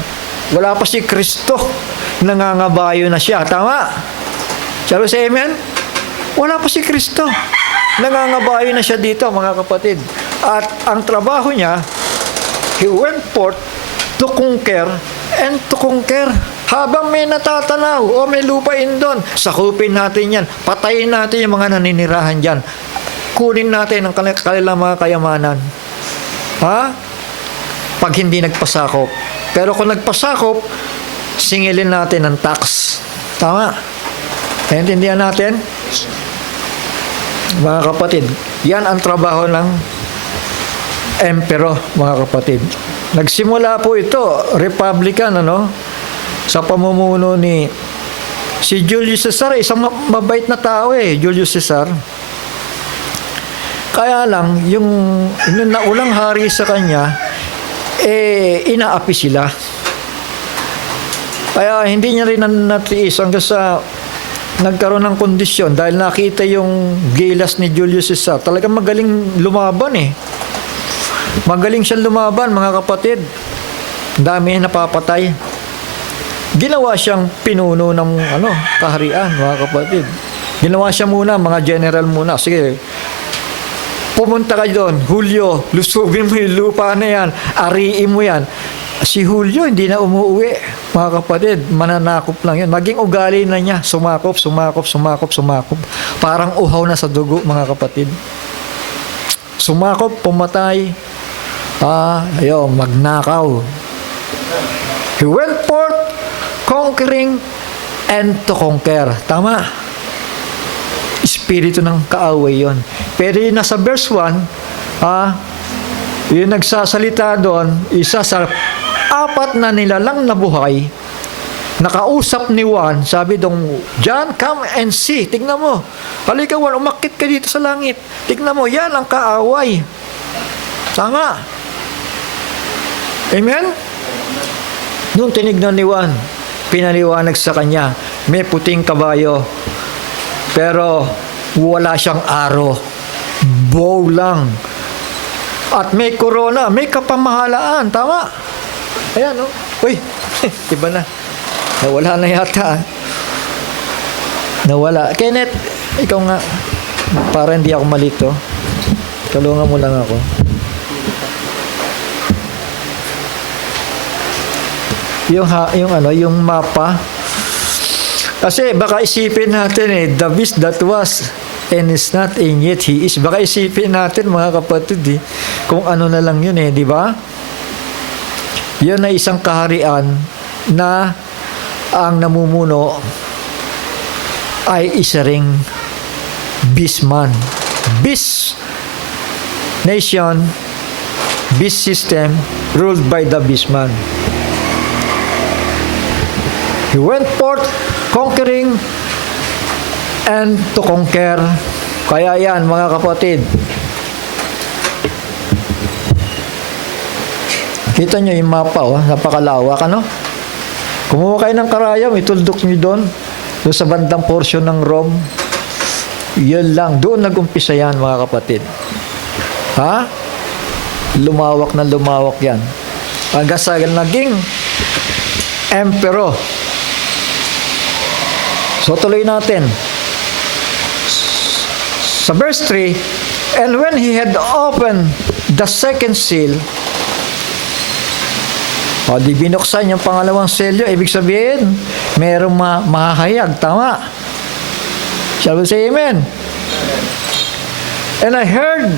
Wala pa si Kristo. Nangangabayo na siya. Tama? Sabi sa amen? Wala pa si Kristo. Nangangabayo na siya dito, mga kapatid. At ang trabaho niya, he went forth to conquer and to conquer. Habang may natatanaw o may lupain doon, sakupin natin yan. Patayin natin yung mga naninirahan dyan. Kunin natin ang kanilang mga kayamanan. Ha? Pag hindi nagpasakop. Pero kung nagpasakop, singilin natin ang tax. Tama? Naintindihan natin? Mga kapatid, yan ang trabaho ng emperor, mga kapatid. Nagsimula po ito, Republican, sa pamumuno ni si Julius Caesar, isang mabait na tao Julius Caesar. Kaya lang, yung naulang hari sa kanya, inaapi sila. Kaya hindi niya rin natiis hanggang sa nagkaroon ng kondisyon dahil nakita yung gilas ni Julius Caesar. Talagang magaling lumaban Magaling siya lumaban, mga kapatid. Dami napapatay. Ginawa siyang pinuno ng kaharian, mga kapatid. Ginawa siya muna, mga general muna. Sige, pumunta ka doon. Julio, lusubin mo yung lupa na yan. Ariin mo yan. Si Julio, hindi na umuwi. Mga kapatid, mananakop lang yan. Maging ugali na niya. Sumakop. Parang uhaw na sa dugo, mga kapatid. Sumakop, pumatay. Magnakaw. He went forth conquering and to conquer. Tama. Espiritu ng kaaway yon. Pero yung nasa verse 1, yung nagsasalita doon, isa sa 4 na nilalang na buhay, nakausap ni Juan, sabi dong, John, come and see. Tignan mo. Halika Juan, umakit ka dito sa langit. Tignan mo, yan ang kaaway. Tama. Amen? Noong tinignan ni Juan, pinaliwanag sa kanya, may puting kabayo, pero wala siyang aro. Bow lang. At may corona, may kapamahalaan. Tama. Ayan, no? Uy, iba na. Nawala na yata. Nawala. Kenneth, ikaw nga, para hindi ako malito, tulungan mo lang ako. Yung mapa. Kasi baka isipin natin the beast that was and is not and yet he is. Baka isipin natin mga kapatid kung ano na lang yun di ba? Yun ay isang kaharian na ang namumuno ay isa ring beastman. Beast nation, beast system ruled by the beastman. He went forth conquering and to conquer. Kaya yan mga kapatid. Kita nyo yung mapa, napakalawak, Kumuha kayo ng karayom, ituldok nyo doon sa bandang portion ng Rome. Yun lang, doon nag-umpisa yan mga kapatid. Lumawak na lumawak yan. Hanggang sa naging emperor. So tuloy natin. Sa verse 3, and when he had opened the second seal, di binuksan yung pangalawang selyo, ibig sabihin, merong mahahayag. Tama. Shall we say amen? And I heard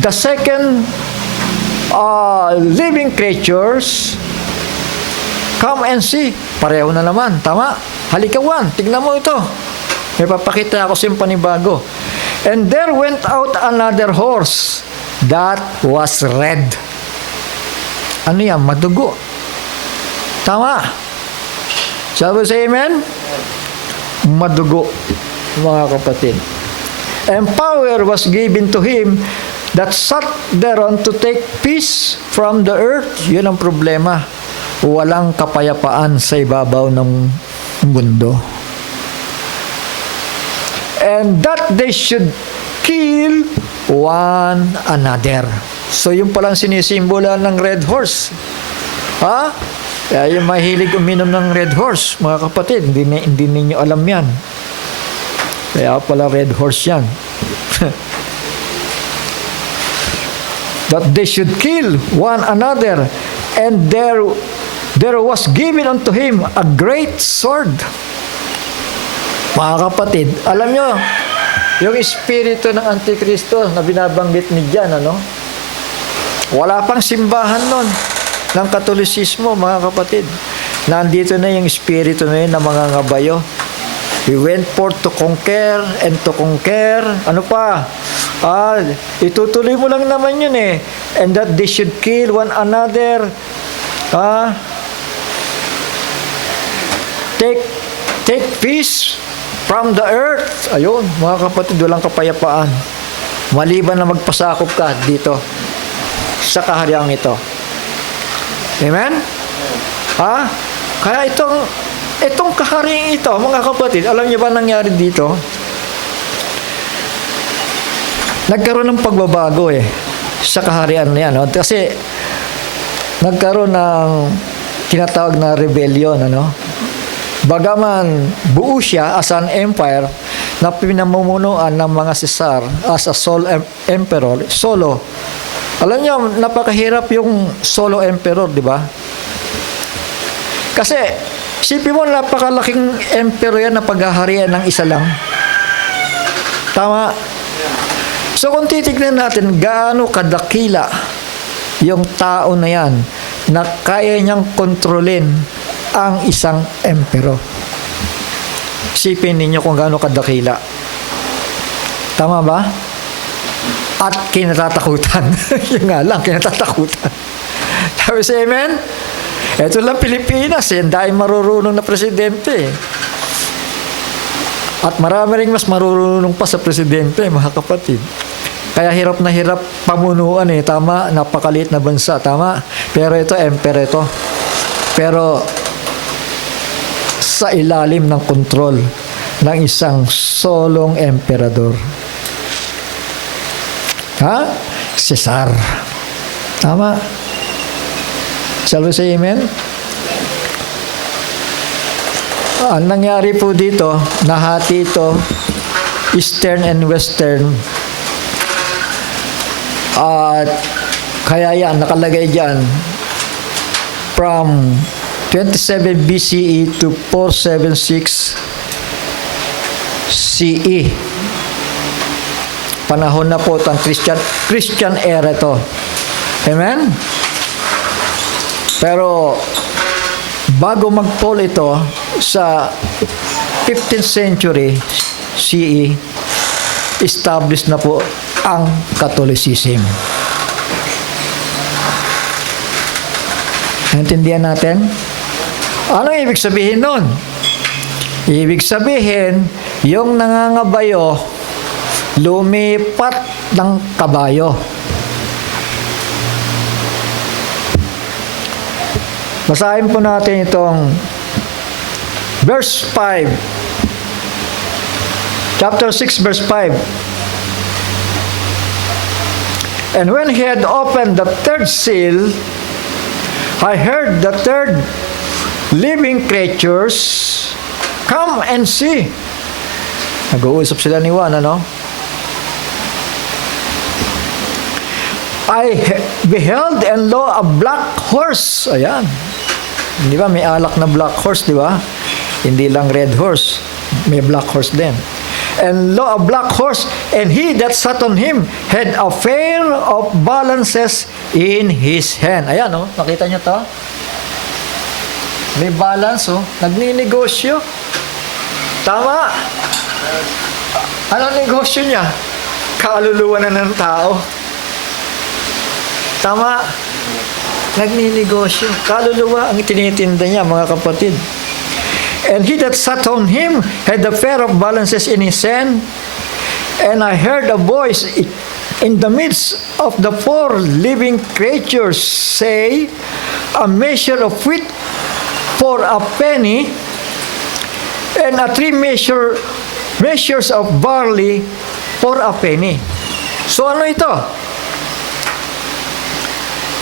the second living creatures come and see. Pareho na naman. Tama. Halika Juan, tignan mo ito. May papakita ako sa panibago. And there went out another horse that was red. Ano yan? Madugo. Tama. Shall we say amen? Madugo, mga kapatid. And power was given to him that sat thereon to take peace from the earth. Yun ang problema. Walang kapayapaan sa ibabaw ng mundo. And that they should kill one another. So yung palang sinisimbola ng red horse. Kaya yung mahilig uminom ng red horse, mga kapatid, hindi ninyo alam yan. Kaya pala red horse yan. That they should kill one another, and there was given unto him a great sword. Mga kapatid, alam nyo, yung espiritu ng Antikristo na binabanggit ni Jan, wala pang simbahan nun ng Katolisismo, mga kapatid. Nandito na yung espiritu na yun ng mga ngabayo. He went forth to conquer and to conquer. Ano pa? Itutuloy mo lang naman yun And that they should kill one another. Take peace from the earth. Ayun, mga kapatid, walang kapayapaan. Maliban na magpasakop ka dito sa kahariang ito. Amen? Kaya itong kahariang ito, mga kapatid, alam niyo ba nangyari dito? Nagkaroon ng pagbabago sa kaharian na yan. Kasi nagkaroon ng tinatawag na rebellion. Bagaman buo siya as an empire na pinamumunuan ng mga Cesar as a sole emperor, solo. Alam niyo, napakahirap yung solo emperor, di ba? Kasi, isipin mo, napakalaking emperor yan na paghaharian ng isa lang. Tama? So, kung titignan natin, gaano kadakila yung tao na yan na kaya niyang kontrolin ang isang emperor. Isipin ninyo kung gaano kadakila. Tama ba? At kinatatakutan. Yung nga lang, kinatatakutan. Sabi sa amen? Ito lang Pilipinas, dahil marurunong na presidente. At marami rin mas marurunong pa sa presidente, mga kapatid. Kaya hirap na hirap pamunuan tama, napakaliit na bansa, tama. Pero ito, emperor ito. Pero sa ilalim ng kontrol ng isang solong emperador. Ha? Cesar. Tama. Shall we say amen? Ang nangyari po dito, nahati ito, Eastern and Western. At kaya yan, nakalagay dyan, from 27 BCE to 476 CE. Panahon na po itong Christian era ito. Amen? Pero bago mag-fall ito sa 15th century CE, established na po ang Catholicism. Naintindihan natin? Ano ibig sabihin nun? Ibig sabihin, yung nangangabayo, lumipat ng kabayo. Basahin po natin itong verse 5. Chapter 6, verse 5. And when he had opened the third seal, I heard the third living creatures come and see. Nag-uusap sila ni Juan, ano? I beheld and lo a black horse. Ayan. Di ba? May alak na black horse, di ba? Hindi lang red horse. May black horse din. And lo a black horse, and he that sat on him had a pair of balances in his hand. Ayan, oh. Nakita niyo to? May balance, oh. Nagninegosyo. Tama. Ano negosyo niya? Kaluluwa na ng tao. Tama. Nagninegosyo. Kaluluwa ang tinitinda niya, mga kapatid. And he that sat on him had a pair of balances in his hand. And I heard a voice in the midst of the four living creatures say, a measure of wheat for a penny, and a 3 measures of barley for a penny. So ano ito?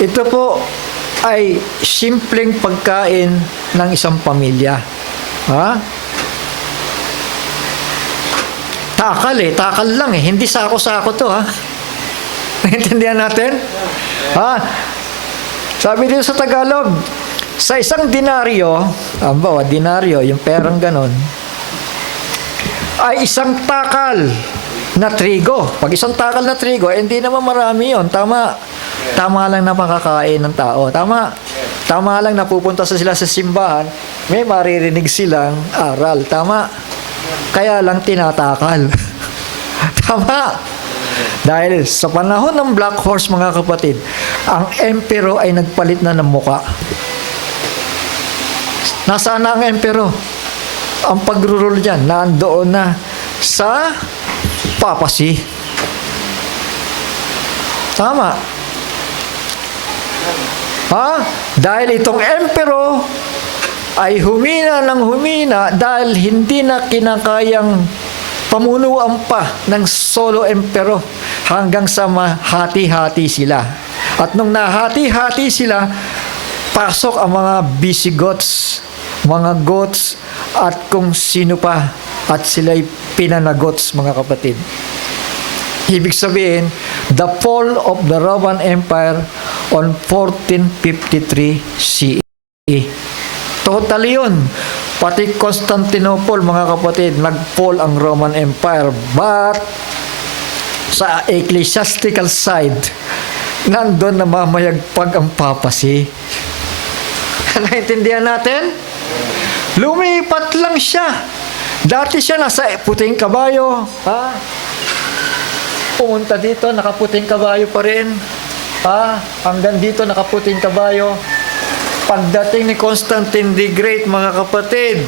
Ito po ay simpleng pagkain ng isang pamilya. Ha? Takal lang hindi sako-sako to, ha? Naintindihan natin? Ha? Sabi dito sa Tagalog, sa isang dinaryo, dinaryo, yung perang ganon, ay isang takal na trigo. Pag isang takal na trigo, hindi naman marami yun. Tama. Tama lang na makakain ng tao. Tama. Tama lang na pupunta sila sa simbahan, may maririnig silang aral. Tama. Kaya lang tinatakal. Tama. Dahil sa panahon ng Black Horse, mga kapatid, ang emperor ay nagpalit na ng muka. Nasaan na ang emperor? Ang pagrurul dyan, nandoon na sa papacy. Tama. Ha? Dahil itong emperor ay humina ng humina dahil hindi na kinakayang pamunuan pa ng solo emperor hanggang sa mahati-hati sila. At nung nahati-hati sila, pasok ang mga Visigoths, mga Goths, at kung sino pa, at sila'y pinanagots, mga kapatid. Ibig sabihin, the fall of the Roman Empire on 1453 CE. Totally yun. Pati Constantinople, mga kapatid, nag-fall ang Roman Empire. But, sa ecclesiastical side, nandun na mamayagpag ang papacy. Naintindihan natin? Lumipat lang siya. Dati siya nasa puting kabayo. Ha? Pumunta dito, nakaputing kabayo pa rin. Ha? Hanggang dito, nakaputing kabayo. Pagdating ni Constantine the Great, mga kapatid,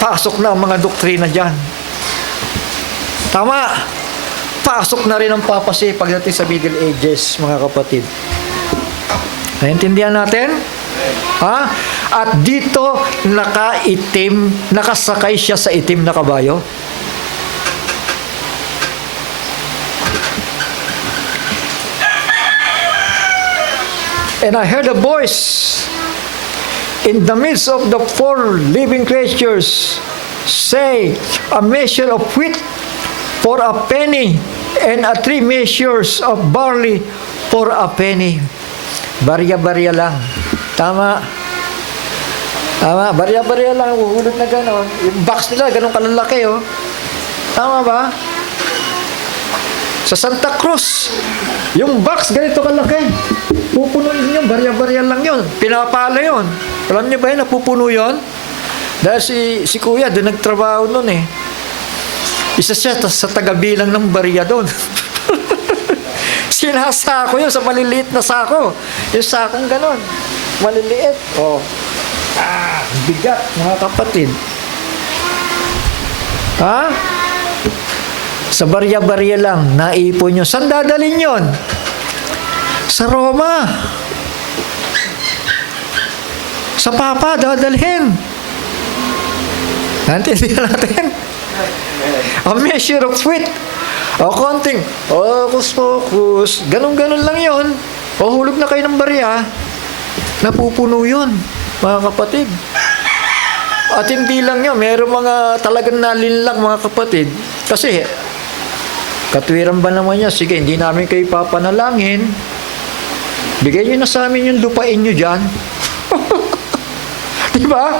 pasok na ang mga doktrina dyan. Tama. Pasok na rin ang papacy pagdating sa Middle Ages, mga kapatid. Naintindihan natin? Ha? At dito, nakasakay siya sa itim na kabayo. And I heard a voice in the midst of the four living creatures say, a measure of wheat for a penny, and 3 measures of barley for a penny. Barya-barya lang. Tama. Tama, barya-barya lang. Uhulog na gano'n. Yung box nila, gano'n kalalaki, oh. Tama ba? Sa Santa Cruz, yung box ganito kalaki. Pupunuin yun, barya-barya lang yun. Pinapala yun. Alam niyo ba yun, napupuno yun? Dahil si Kuya, doon nagtrabaho nun eh. Isa siya sa tagabilang ng barya doon. Sinasako yun sa maliliit na sako. Yung sakong ganon. Maliliit. Oh. Bigat, mga kapatid. Ha? Sa barya-barya lang, naipon yun. Saan dadalhin yun? Sa Roma. Sa Papa, dadalhin. Naintindihan natin? A measure of wheat. O konting, focus. Ganon-ganon lang yon. O hulog na kayo ng barya. Napupuno yun, mga kapatid. At hindi lang yun. Meron mga talagang nalinlang, mga kapatid. Kasi, katwiran ba naman niya? Sige, hindi namin kayo papanalangin. Bigay nyo na sa amin yung lupain nyo dyan. Diba?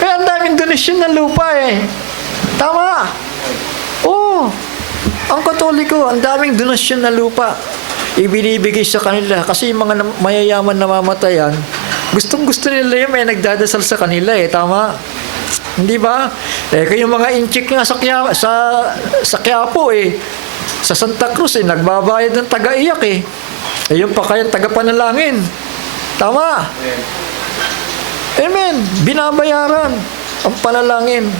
Kaya ang daming donasyon ng lupa eh. Tama. Oo. Ang Katoliko, ang daming donasyon ng lupa. Ibinibigay sa kanila. Kasi yung mga mayayaman na mamatayan, gustong-gusto nila yung may nagdadasal sa kanila eh. Tama. Hindi ba? Eh, kayong mga inchik nga sa Quiapo eh. Sa Santa Cruz eh, nagbabayad ng taga-iyak eh. Eh, yung pa kayang taga-panalangin. Tama. Amen. Binabayaran ang panalangin.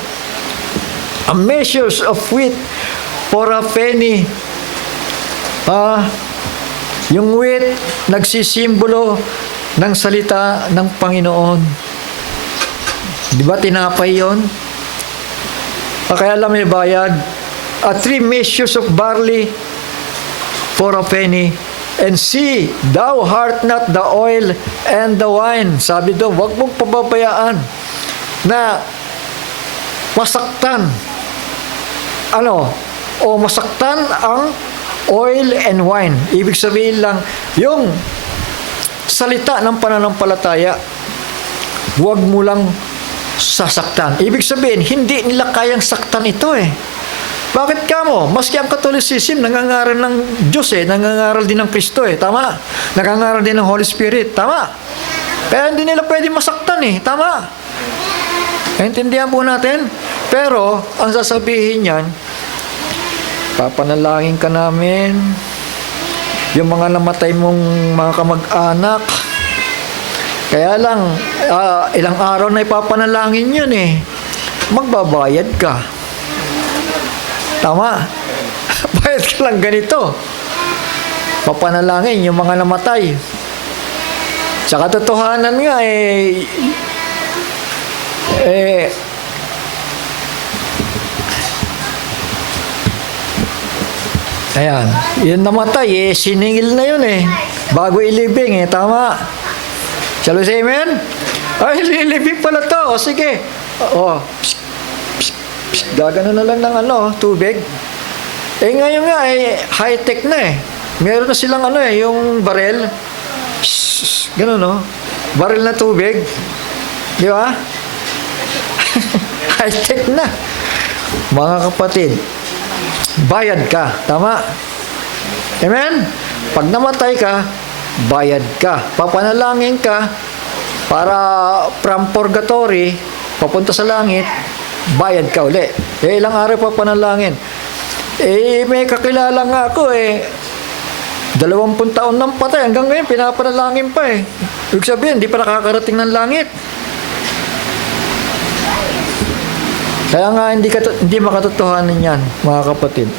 A measures of wheat for a penny. Yung wheat, nagsisimbolo ng salita ng Panginoon. Di ba tinapay yun? Kaya lang may bayad. 3 measures of barley for a penny. And see, thou art not the oil and the wine. Sabi doon, wag mong pababayaan na masaktan. O masaktan ang oil and wine. Ibig sabihin lang, yung salita ng pananampalataya, wag mo lang sasaktan. Ibig sabihin, hindi nila kayang saktan ito eh. Bakit ka mo? Maski ang Catholicism, nangangaral ng Diyos eh, nangangaral din ng Kristo eh, tama? Nangangaral din ng Holy Spirit, tama? Kaya hindi nila pwede masaktan eh, tama? Naintindihan po natin? Pero, ang sasabihin niyan, papanalangin ka namin, yung mga namatay mong mga kamag-anak, kaya lang, ilang araw na ipapanalangin yun eh, magbabayad ka. Tama. Bayad ka lang ganito. Papanalangin yung mga namatay. Sa katotohanan nga ayan, yung namatay siningil na yun bago ilibing tama. Shall we say amen? Ay, ilibing pala to. O sige. Gagano na lang ng tubig. Ngayon nga high-tech na Meron na silang yung barel. Ganun barel na tubig. Di ba? High-tech na. Mga kapatid, bayad ka. Tama? Amen? Pag namatay ka, bayad ka. Papanalangin ka, Para from purgatory, papunta sa langit, bayad ka uli. Ilang araw pa panalangin. May kakilala nga ako 20 taon nang patay. Hanggang ngayon, pinapanalangin pa Ibig sabihin, hindi pa nakakarating ng langit. Kaya nga, hindi makatotohanan yan, mga kapatid.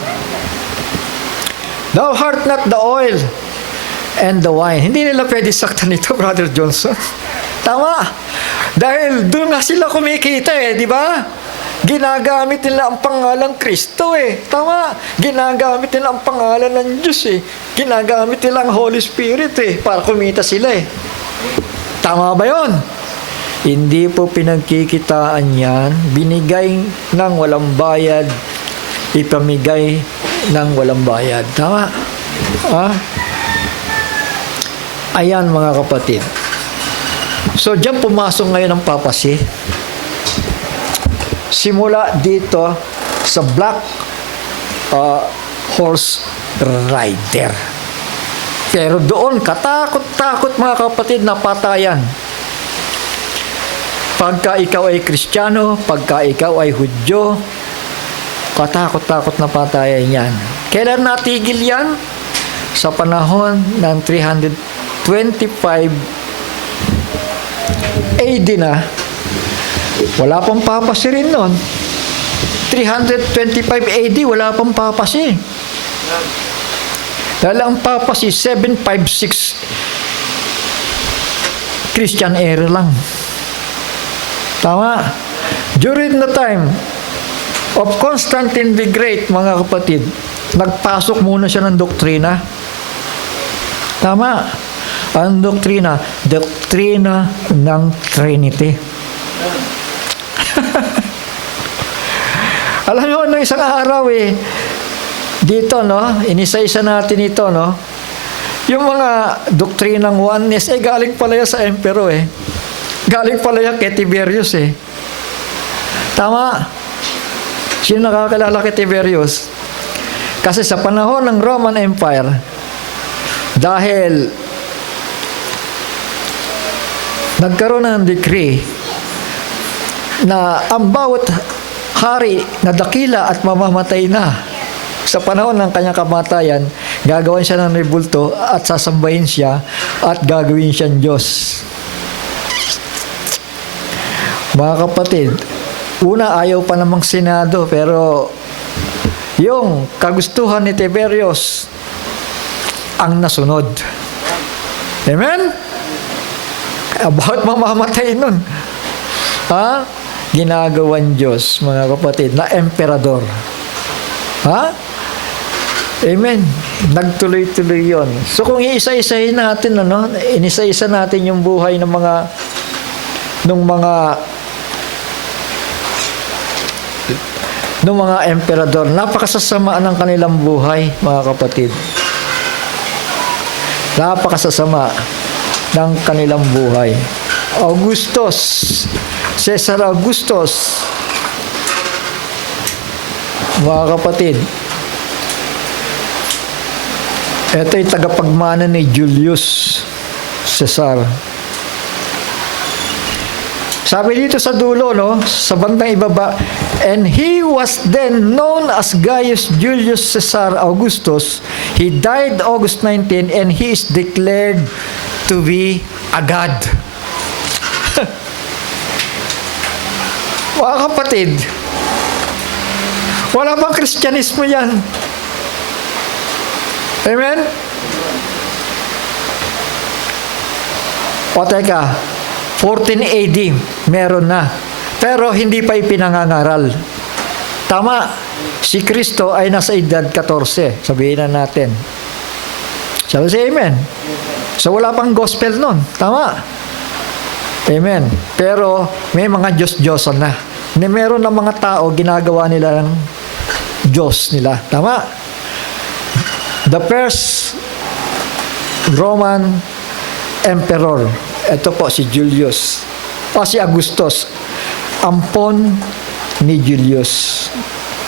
Thou art not the oil and the wine. Hindi nila pwede saktan ito, Brother Johnson. Tama. Dahil doon nga sila kumikita di ba? Ginagamit nila ang pangalan Kristo Tama. Ginagamit nila ang pangalan ng Diyos Ginagamit nila ang Holy Spirit para kumita sila Tama ba yon? Hindi po pinagkikitaan yan. Binigay ng walang bayad. Ipamigay ng walang bayad. Tama? Ayan mga kapatid. So, diyan pumasok ngayon ang papasi. Simula dito sa black horse rider. Pero doon, katakot-takot mga kapatid na patayan. Pagka ikaw ay Kristiyano, pagka ikaw ay Hudyo, katakot-takot na patayan yan. Kailan natigil yan? Sa panahon ng 325 AD na, wala pang papasi rin nun. 325 AD, wala pang papasi. Dahil ang papasi, 756 Christian era lang. Tama? During the time of Constantine the Great, mga kapatid, nagpasok muna siya ng doktrina. Tama? Ang doktrina ng Trinity. Alam mo, nung isang araw dito, inisa-isa natin ito, yung mga doktrinang oneness, galing pala yan sa emperor, Galing pala yan kay Tiberius, Tama? Sino nakakilala kay Tiberius? Kasi sa panahon ng Roman Empire, dahil nagkaroon ng decree na ang bawat hari na dakila at mamamatay na sa panahon ng kanyang kamatayan, gagawin siya ng rebulto at sasambahin siya at gagawin siyang Diyos. Mga kapatid, una ayaw pa namang Senado, pero yung kagustuhan ni Tiberius ang nasunod. Amen? About mamamatay nun. Ginagawan Diyos, mga kapatid, na emperador. Amen. Nagtuloy-tuloy yon. So kung iisa-isahin natin, inisa-isa natin yung buhay ng mga emperador, napakasasama ng kanilang buhay, mga kapatid. Napakasasama ng kanilang buhay. Caesar Augustus, mga kapatid, ito'y tagapagmana ni Julius Caesar. Sabi dito sa dulo, sa bandang ibaba, and he was then known as Gaius Julius Caesar Augustus. He died August 19 and he is declared to be a god. Mga kapatid, wala bang Kristyanismo yan? Amen? O teka, 14 AD, meron na. Pero hindi pa ipinangangaral. Tama, si Kristo ay nasa edad 14, sabihin na natin. Sabi si Amen. So wala pang gospel nun. Tama. Amen. Pero may mga Diyos-Diyosan na. Meron na mga tao, ginagawa nila ng Diyos nila. Tama? The first Roman Emperor, ito po si Julius. Si Augustus. Ampon ni Julius.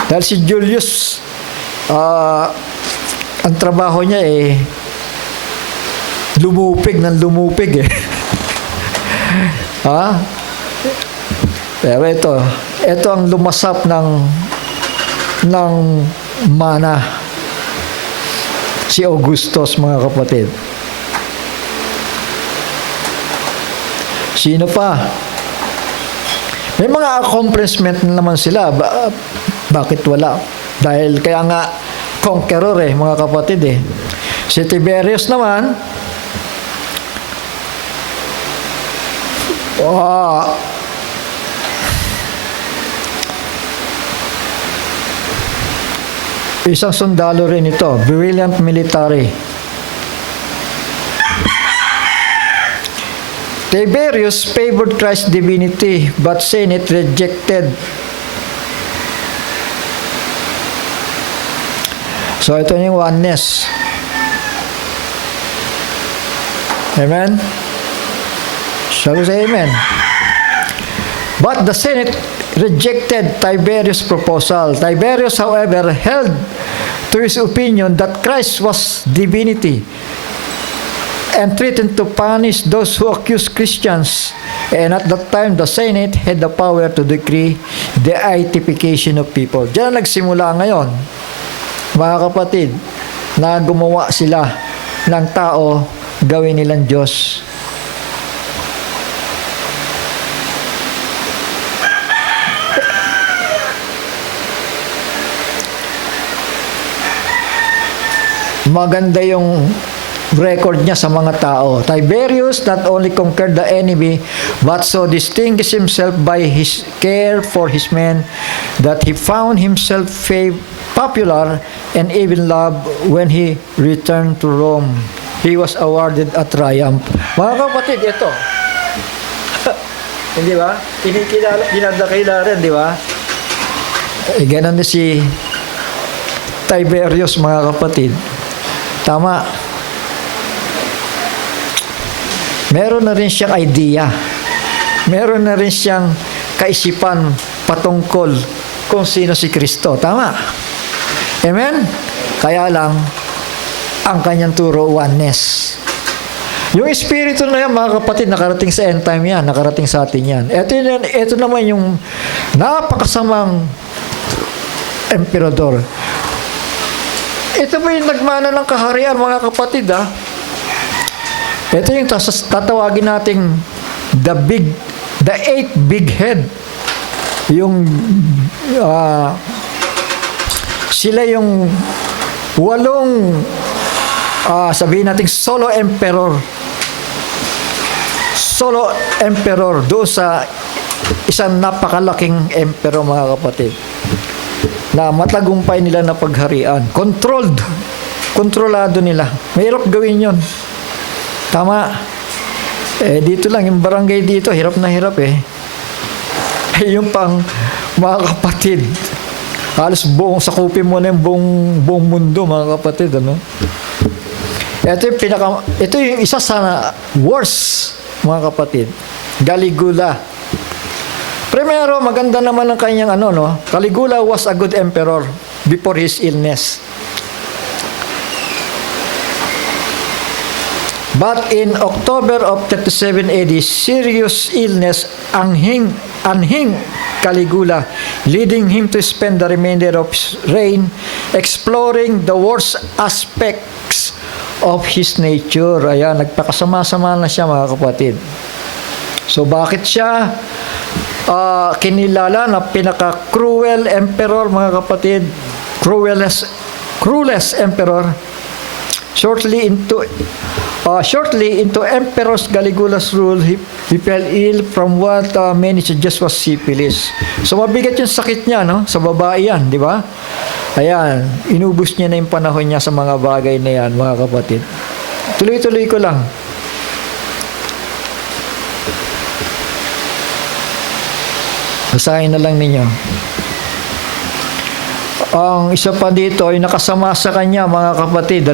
Dahil si Julius, ang trabaho niya lumupig ng lumupig Ha? Pero ito ang lumasap ng mana. Si Augustus, mga kapatid. Sino pa? May mga accomplishment naman sila. Bakit wala? Dahil kaya nga conqueror mga kapatid Si Tiberius naman, isang sundalo rin ito, brilliant military. Tiberius favored Christ's divinity, but Senate rejected. So ito yung oneness. Amen? Shall we say amen? But the Senate rejected Tiberius' proposal. Tiberius, however, held to his opinion that Christ was divinity and threatened to punish those who accused Christians. And at that time, the Senate had the power to decree the beatification of people. Diyan nagsimula ngayon, mga kapatid, na gumawa sila ng tao, gawin nilang Diyos. Maganda yung record niya sa mga tao. Tiberius not only conquered the enemy, but so distinguished himself by his care for his men that he found himself popular and even loved when he returned to Rome. He was awarded a triumph. Mga kapatid, ito. Hindi ba? Dinadakila rin, di ba? Ganun na si Tiberius, mga kapatid. Tama. Meron na rin siyang idea. Meron na rin siyang kaisipan patungkol kung sino si Kristo. Tama. Amen? Kaya lang, ang kanyang turo, oneness. Yung espiritu na yan, mga kapatid, nakarating sa end time yan, nakarating sa atin yan. Ito naman yung napakasamang emperador. Ito ba yung nagmana ng kaharian, mga kapatid, Ito yung tatawagin nating the eight big head. Yung sila yung 8 sabihin nating solo emperor doon sa isang napakalaking emperor, mga kapatid, na matagumpay nila na pagharian. Kontrolado nila. Mahirap gawin yon. Tama. Dito lang, yung barangay dito, hirap na hirap yung pang, mga kapatid, halos sakupin mo na yung buong mundo, mga kapatid, Ito yung isa sa worst, mga kapatid. Caligula. Primero, maganda naman ang kanyang Caligula was a good emperor before his illness. But in October of 37 AD, serious illness anhing Caligula, leading him to spend the remainder of his reign exploring the worst aspects of his nature. Ayan, nagpakasama-sama na siya, mga kapatid. So, bakit siya kinilala na pinaka-cruel emperor, mga kapatid? Cruelest emperor. Shortly into Emperor Caligula's rule, he fell ill from what many suggest was syphilis. So mabigat yung sakit niya, sa babae yan, di ba? Ayan, inubos niya na yung panahon niya sa mga bagay na yan, mga kapatid. Tuloy-tuloy ko lang. Basahin na lang ninyo. Ang isa pa dito ay nakasama sa kanya, mga kapatid,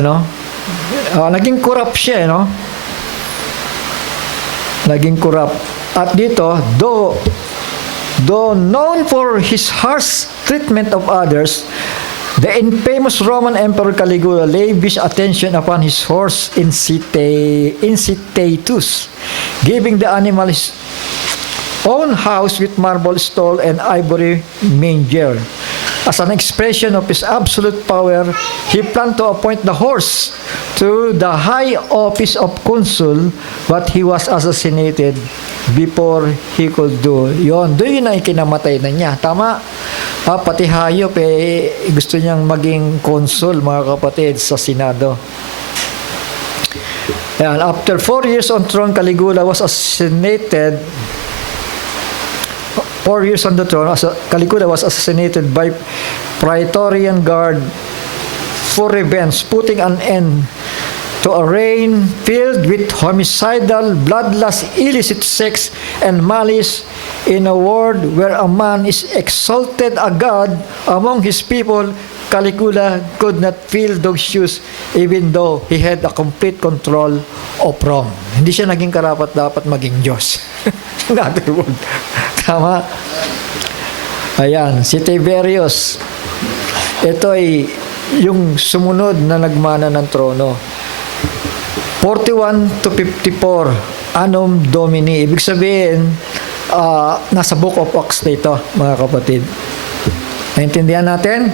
naging corrupt siya, Naging corrupt. At dito, though known for his harsh treatment of others, The infamous Roman Emperor Caligula lavished attention upon his horse Incitatus, giving the animal his own house with marble stall and ivory manger. As an expression of his absolute power, he planned to appoint the horse to the high office of consul, but he was assassinated before he could do yon. Doon na ikinamatay na niya. Tama? Pati hayop gusto niyang maging consul, mga kapatid, sa Senado. And after 4 years on throne, Caligula was assassinated. 4 years on the throne, Caligula was assassinated by Praetorian Guard for revenge, putting an end to a reign filled with homicidal, bloodlust, illicit sex, and malice. In a world where a man is exalted a god among his people, Caligula could not fill those shoes even though he had a complete control of Rome. Hindi siya naging karapat-dapat maging Diyos. In other words, tama? Ayan, si Tiberius. Ito ay yung sumunod na nagmana ng trono. 41 to 54, Annum Domini. Ibig sabihin, nasa Book of Acts na ito, mga kapatid. Naintindihan natin?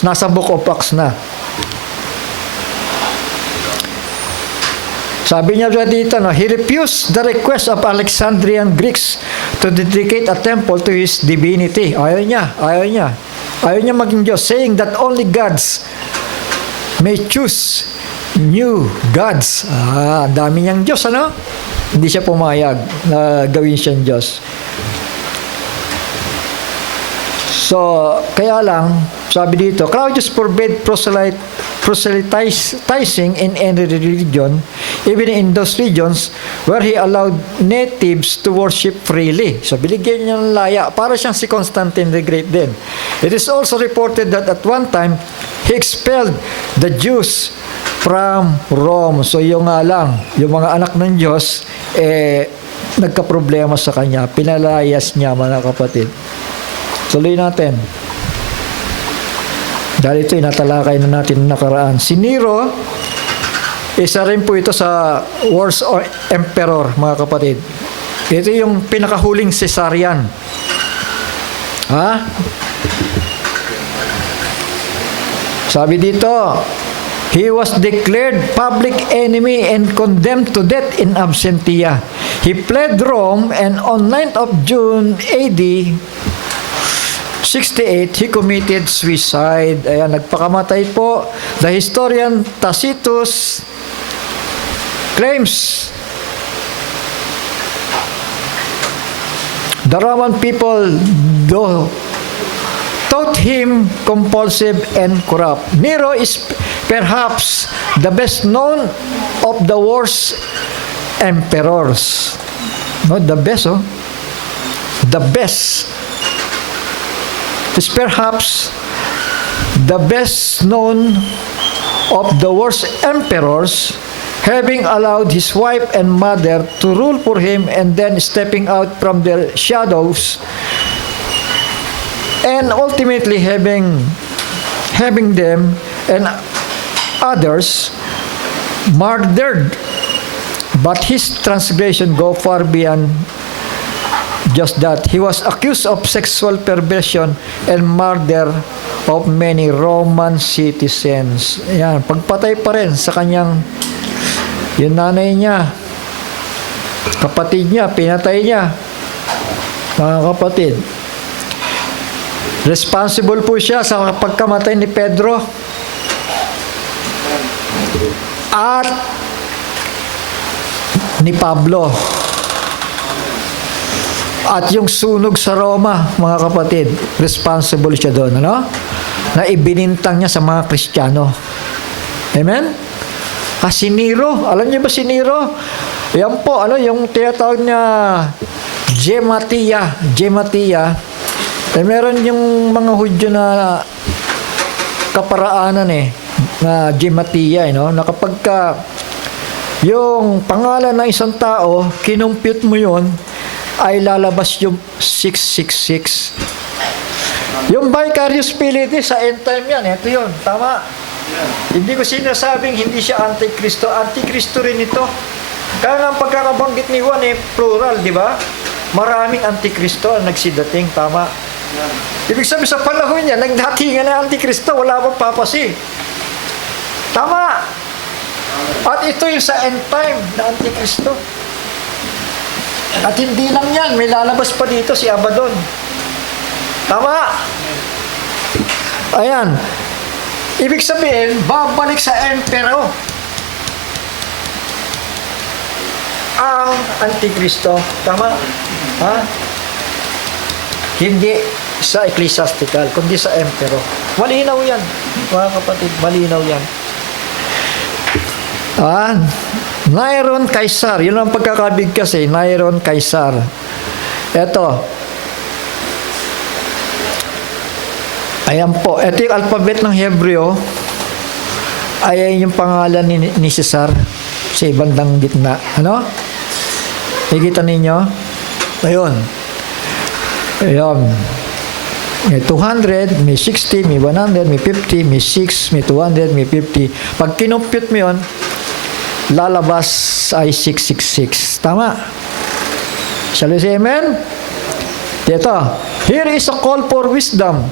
Nasa Book of Acts na. Sabi niya dito, he refused the request of Alexandrian Greeks to dedicate a temple to his divinity. Ayaw niya. Ayaw niya maging Diyos, saying that only gods may choose new gods. Ang dami niyang Diyos, ano? Hindi siya pumayag na gawin siyang Diyos. So, kaya lang, sabi dito, Claudius forbade proselytizing in any religion, even in those regions where he allowed natives to worship freely. So, binigyan niya ng laya. Para siyang si Constantine the Great din. It is also reported that at one time, he expelled the Jews from Rome. So, yung nga lang, yung mga anak ng Diyos, nagka-problema sa kanya. Pinalayas niya, mga kapatid. Tuloy natin. Dahil ito, inatalakay na natin nakaraan. Si Nero, isa rin po ito sa Wars Emperor, mga kapatid. Ito yung pinakahuling Caesarian. Sabi dito, he was declared public enemy and condemned to death in absentia. He fled Rome, and on 9th of June AD 68, he committed suicide. Ayan, nagpakamatay po. The historian Tacitus claims the Roman people thought him compulsive and corrupt. Nero is perhaps the best known of the worst emperors. Not the best, the best is perhaps the best known of the worst emperors, having allowed his wife and mother to rule for him and then stepping out from their shadows and ultimately having them and others murdered. But his transgression go far beyond just that. He was accused of sexual perversion and murder of many Roman citizens. Ayan, pagpatay pa rin sa kanyang yung nanay niya, kapatid niya, pinatay niya. Mga kapatid, responsible po siya sa pagkamatay ni Pedro at ni Pablo. At yung sunog sa Roma, mga kapatid, responsible siya doon, ano? Na ibinintang niya sa mga Kristiyano. Amen? Si Nero, alam niyo ba si Nero? Yan po, yung tinatawag niya Gematia. Meron yung mga Hudyo na kaparaanan na Gematia, na kapag yung pangalan ng isang tao, kinumpute mo yun, ay lalabas yung 666. Yung vicarious piety sa end time yan. Ito yun. Tama. Hindi ko sinasabing hindi siya antikristo. Antikristo rin ito. Kaya nga ang pagkakabanggit ni Juan plural, di ba? Maraming antikristo ang nagsidating. Tama. Ibig sabihin sa panahon niya, nagdatingan na antikristo, wala pang papasi. Tama. At ito yung sa end time na antikristo. At hindi lang yan, may lalabas pa dito si Abaddon. Tama. Ayan. Ibig sabihin, babalik sa emperor ang antikristo. Tama? Ha? Hindi sa ecclesiastical, kundi sa emperor. Malinaw yan, mga kapatid. Malinaw yan. Nairon Caesar. Yun ang pagkakabig kasi. Nairon Caesar. Eto. Ayan po. Ito yung alphabet ng Hebreo. Ayan yung pangalan ni Cesar sa bandang gitna. Ano? Nakikita ninyo? Ayun. Ayan. May 200, may 60, may 100, may 50, may 6, may 200, may 50. Pag kinumpute mo yun, lalabas ay 666. Tama? Shall we say amen? Dito. Here is a call for wisdom.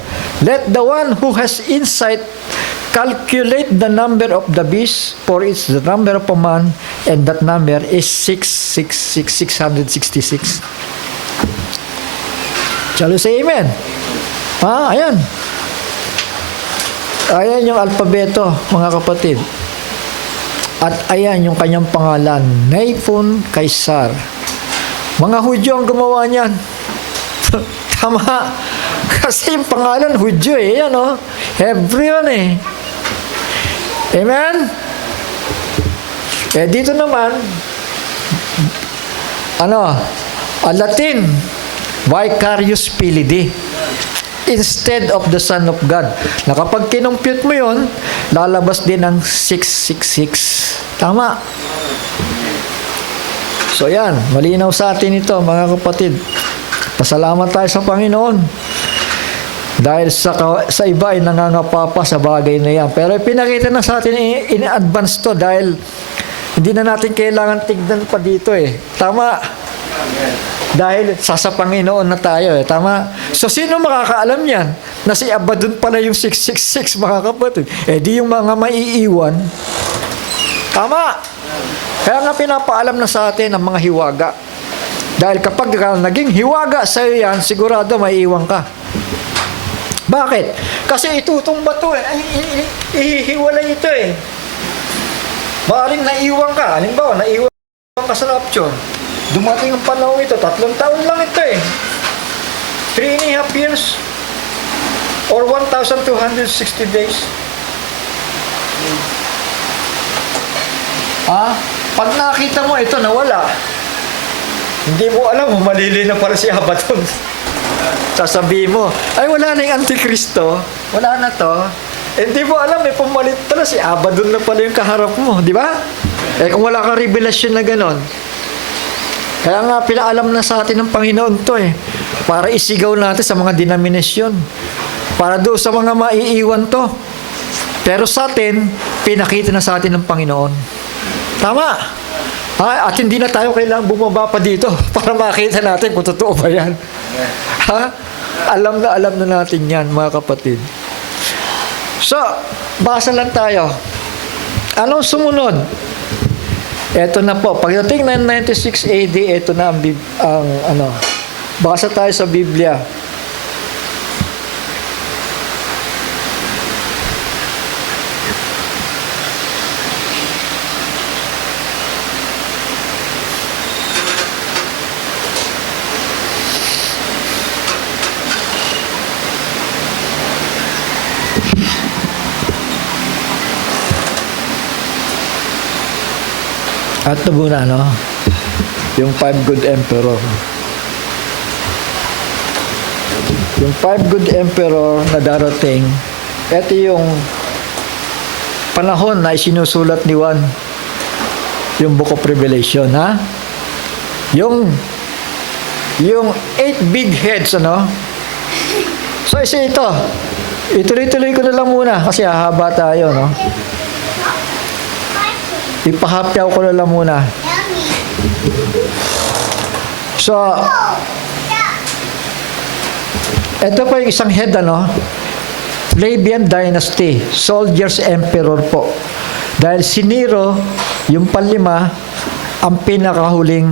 Let the one who has insight calculate the number of the beast, for it's the number of a man, and that number is 666. Shall we say amen? Ayan. Ayan yung alpabeto, mga kapatid. At ayan yung kanyang pangalan, Nairon Caesar. Mga Hudyo ang gumawa niyan. Tama. Kasi yung pangalan Hudyo yan Hebrew yan Amen? Dito naman, Latin, Vicarious Piety. Instead of the Son of God. Na kapag kinumpute mo yun, lalabas din ang 666. Tama. So yan, malinaw sa atin ito, mga kapatid. Pasalamat tayo sa Panginoon. Dahil sa iba ay nangangapapa sa bagay na yan. Pero pinakita na sa atin in advance to dahil hindi na natin kailangan tignan pa dito Tama. Dahil sa Panginoon na tayo Tama? So, sino makakaalam yan? Na si Abaddon pala yung 666, mga kapatid. Di yung mga maiiwan. Tama? Kaya nga pinapaalam na sa atin ang mga hiwaga. Dahil kapag naging hiwaga sa'yo yan, sigurado maiiwan ka. Bakit? Kasi itutong bato ihihiwalay ito Maaring naiiwan ka. Halimbawa, naiiwan ka sa rapture. Dumating ang panahon ito, 3 taon lang ito 3.5 years or 1,260 days. Pag nakita mo ito nawala, hindi mo alam, malili na pala si Abaddon. Sasabihin mo, ay wala na yung Antikristo, wala na to. Hindi mo alam, pumalit pala si Abaddon na pala yung kaharap mo, di ba? Kung wala kang revelasyon na ganon. Kaya nga pinaalam na sa atin ng Panginoon to para isigaw natin sa mga denominasyon. Para doon sa mga maiiwan to. Pero sa atin, pinakita na sa atin ng Panginoon. Tama. At hindi na tayo kailangang bumaba pa dito para makita natin kung totoo ba yan. Alam na natin yan, mga kapatid. So, basa lang tayo. Anong sumunod? Ito na po. Pagdating ng 96 AD, ito na ang basa tayo sa Biblia. At ito muna, yung 5 good emperor. Yung 5 good emperor na darating, ito yung panahon na isinusulat ni Juan, yung Book of Revelation, Yung 8 big heads, So, isa ito. Ituloy-tuloy ko na lang muna kasi hahaba tayo, no? Ipahapyaw ko na lang muna. So, ito pa yung isang head, ano? Flavian Dynasty, Soldiers Emperor po. Dahil si Nero, yung panlima, ang pinakahuling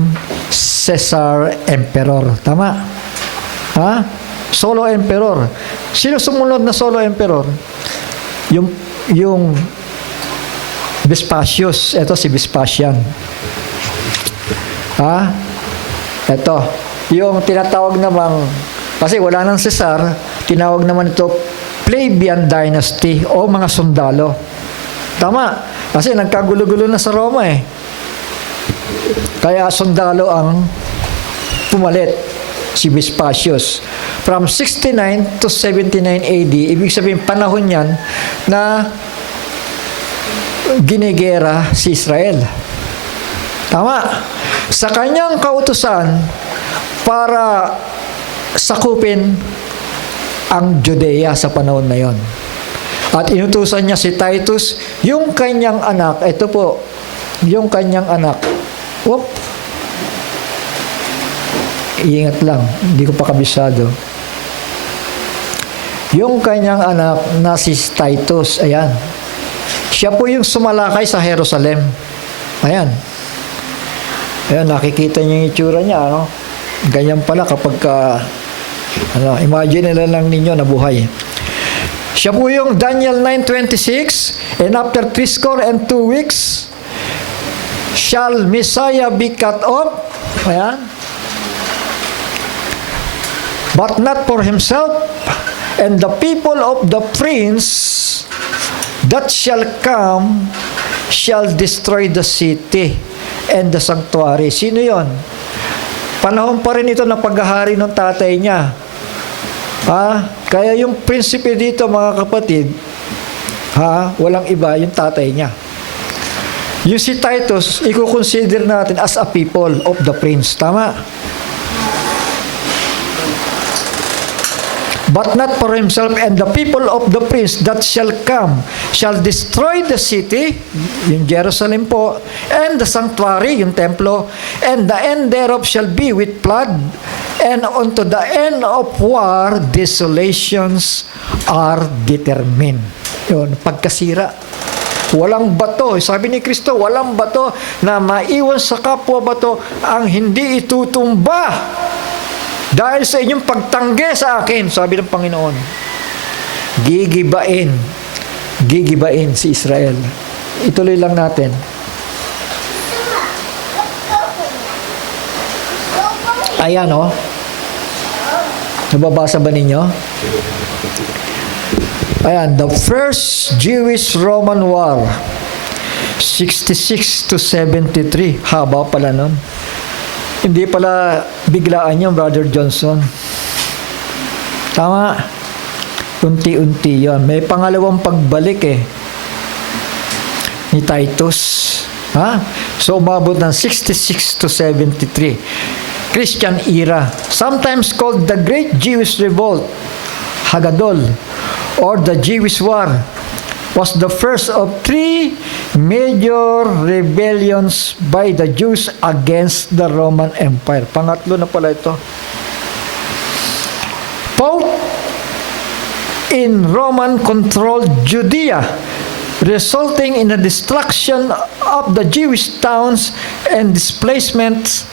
Caesar Emperor. Tama? Ha? Solo Emperor. Sino sumunod na solo Emperor? Yung Vespasius. Ito si Vespasian. Ha? Ito. Yung tinatawag namang, kasi wala nang Caesar, tinawag naman ito Flavian Dynasty o mga sundalo. Tama. Kasi nagkagulo-gulo na sa Roma eh. Kaya sundalo ang pumalit, si Vespasius. From 69 to 79 AD, ibig sabihin panahon yan na ginigera si Israel. Tama. Sa kanyang kautusan para sakupin ang Judea sa panahon na yon. At inutusan niya si Titus, yung kanyang anak, ito po, yung kanyang anak, iingat lang, hindi ko pa kabisado. Yung kanyang anak na si Titus, ayan, siya po yung sumalakay sa Jerusalem. Ayan. Ayan, nakikita niyo yung itsura niya, ano? Ganyan pala kapag imagine na lang ninyo na buhay. Siya po yung Daniel 9:26, and after 62 weeks, shall Messiah be cut off? Ayan. But not for himself, and the people of the prince that shall come shall destroy the city and the sanctuary. Sino yon? Panahon pa rin ito na paghahari ng tatay niya. Kaya yung prinsipe dito, mga kapatid, walang iba, yung tatay niya. Yung si Titus, i-consider natin as a people of the prince. Tama? But not for himself, and the people of the prince that shall come shall destroy the city, yung Jerusalem po, and the sanctuary, yung templo, and the end thereof shall be with flood, and unto the end of war, desolations are determined. Yun, pagkasira. Walang bato. Sabi ni Kristo, walang bato na maiwan sa kapwa bato ang hindi itutumba. Dahil sa inyong pagtanggi sa akin, sabi ng Panginoon, gigibain si Israel. Ituloy lang natin. Ayan, oh. Nababasa ba ninyo? Ayan, the first Jewish-Roman War, 66 to 73. Haba pala nun. Hindi pala biglaan yung Brother Johnson. Tama. Unti-unti yon. May pangalawang pagbalik ni Titus. So umabot ng 66 to 73. Christian era. Sometimes called the Great Jewish Revolt, Hagadol, or the Jewish War, was the first of 3 major rebellions by the Jews against the Roman Empire. Pangatlo na pala ito. Fought in Roman-controlled Judea, resulting in the destruction of the Jewish towns and displacement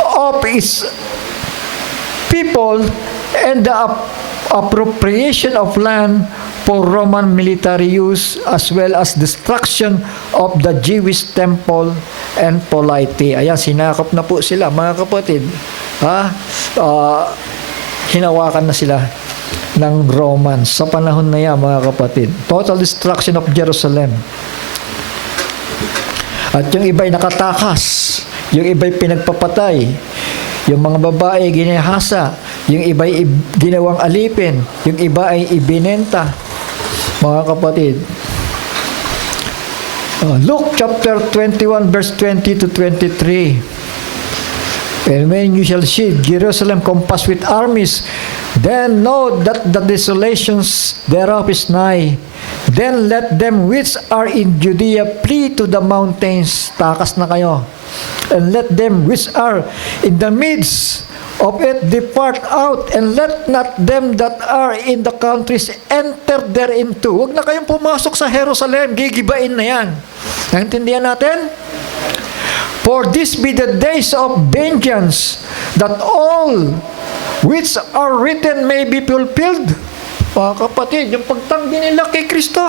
of its people and the appropriation of land for Roman military use, as well as destruction of the Jewish temple and polity. Ayan, sinakop na po sila, mga kapatid. Hinawakan na sila ng Romans sa panahon na yan, mga kapatid. Total destruction of Jerusalem. At yung iba'y nakatakas, yung iba'y pinagpapatay, yung mga babae ginihasa, yung iba'y ginawang alipin, yung iba ay ibinenta. Mga kapatid, Luke chapter 21 verse 20 to 23. And when you shall see Jerusalem compassed with armies, then know that the desolations thereof is nigh. Then let them which are in Judea flee to the mountains. Takas na kayo. And let them which are in the midst of it depart out, and let not them that are in the countries enter thereinto. Huwag na kayong pumasok sa Jerusalem, gigibain na yan. Naintindihan natin? For this be the days of vengeance, that all which are written may be fulfilled. Mga kapatid, yung pagtanggi nila kay Kristo,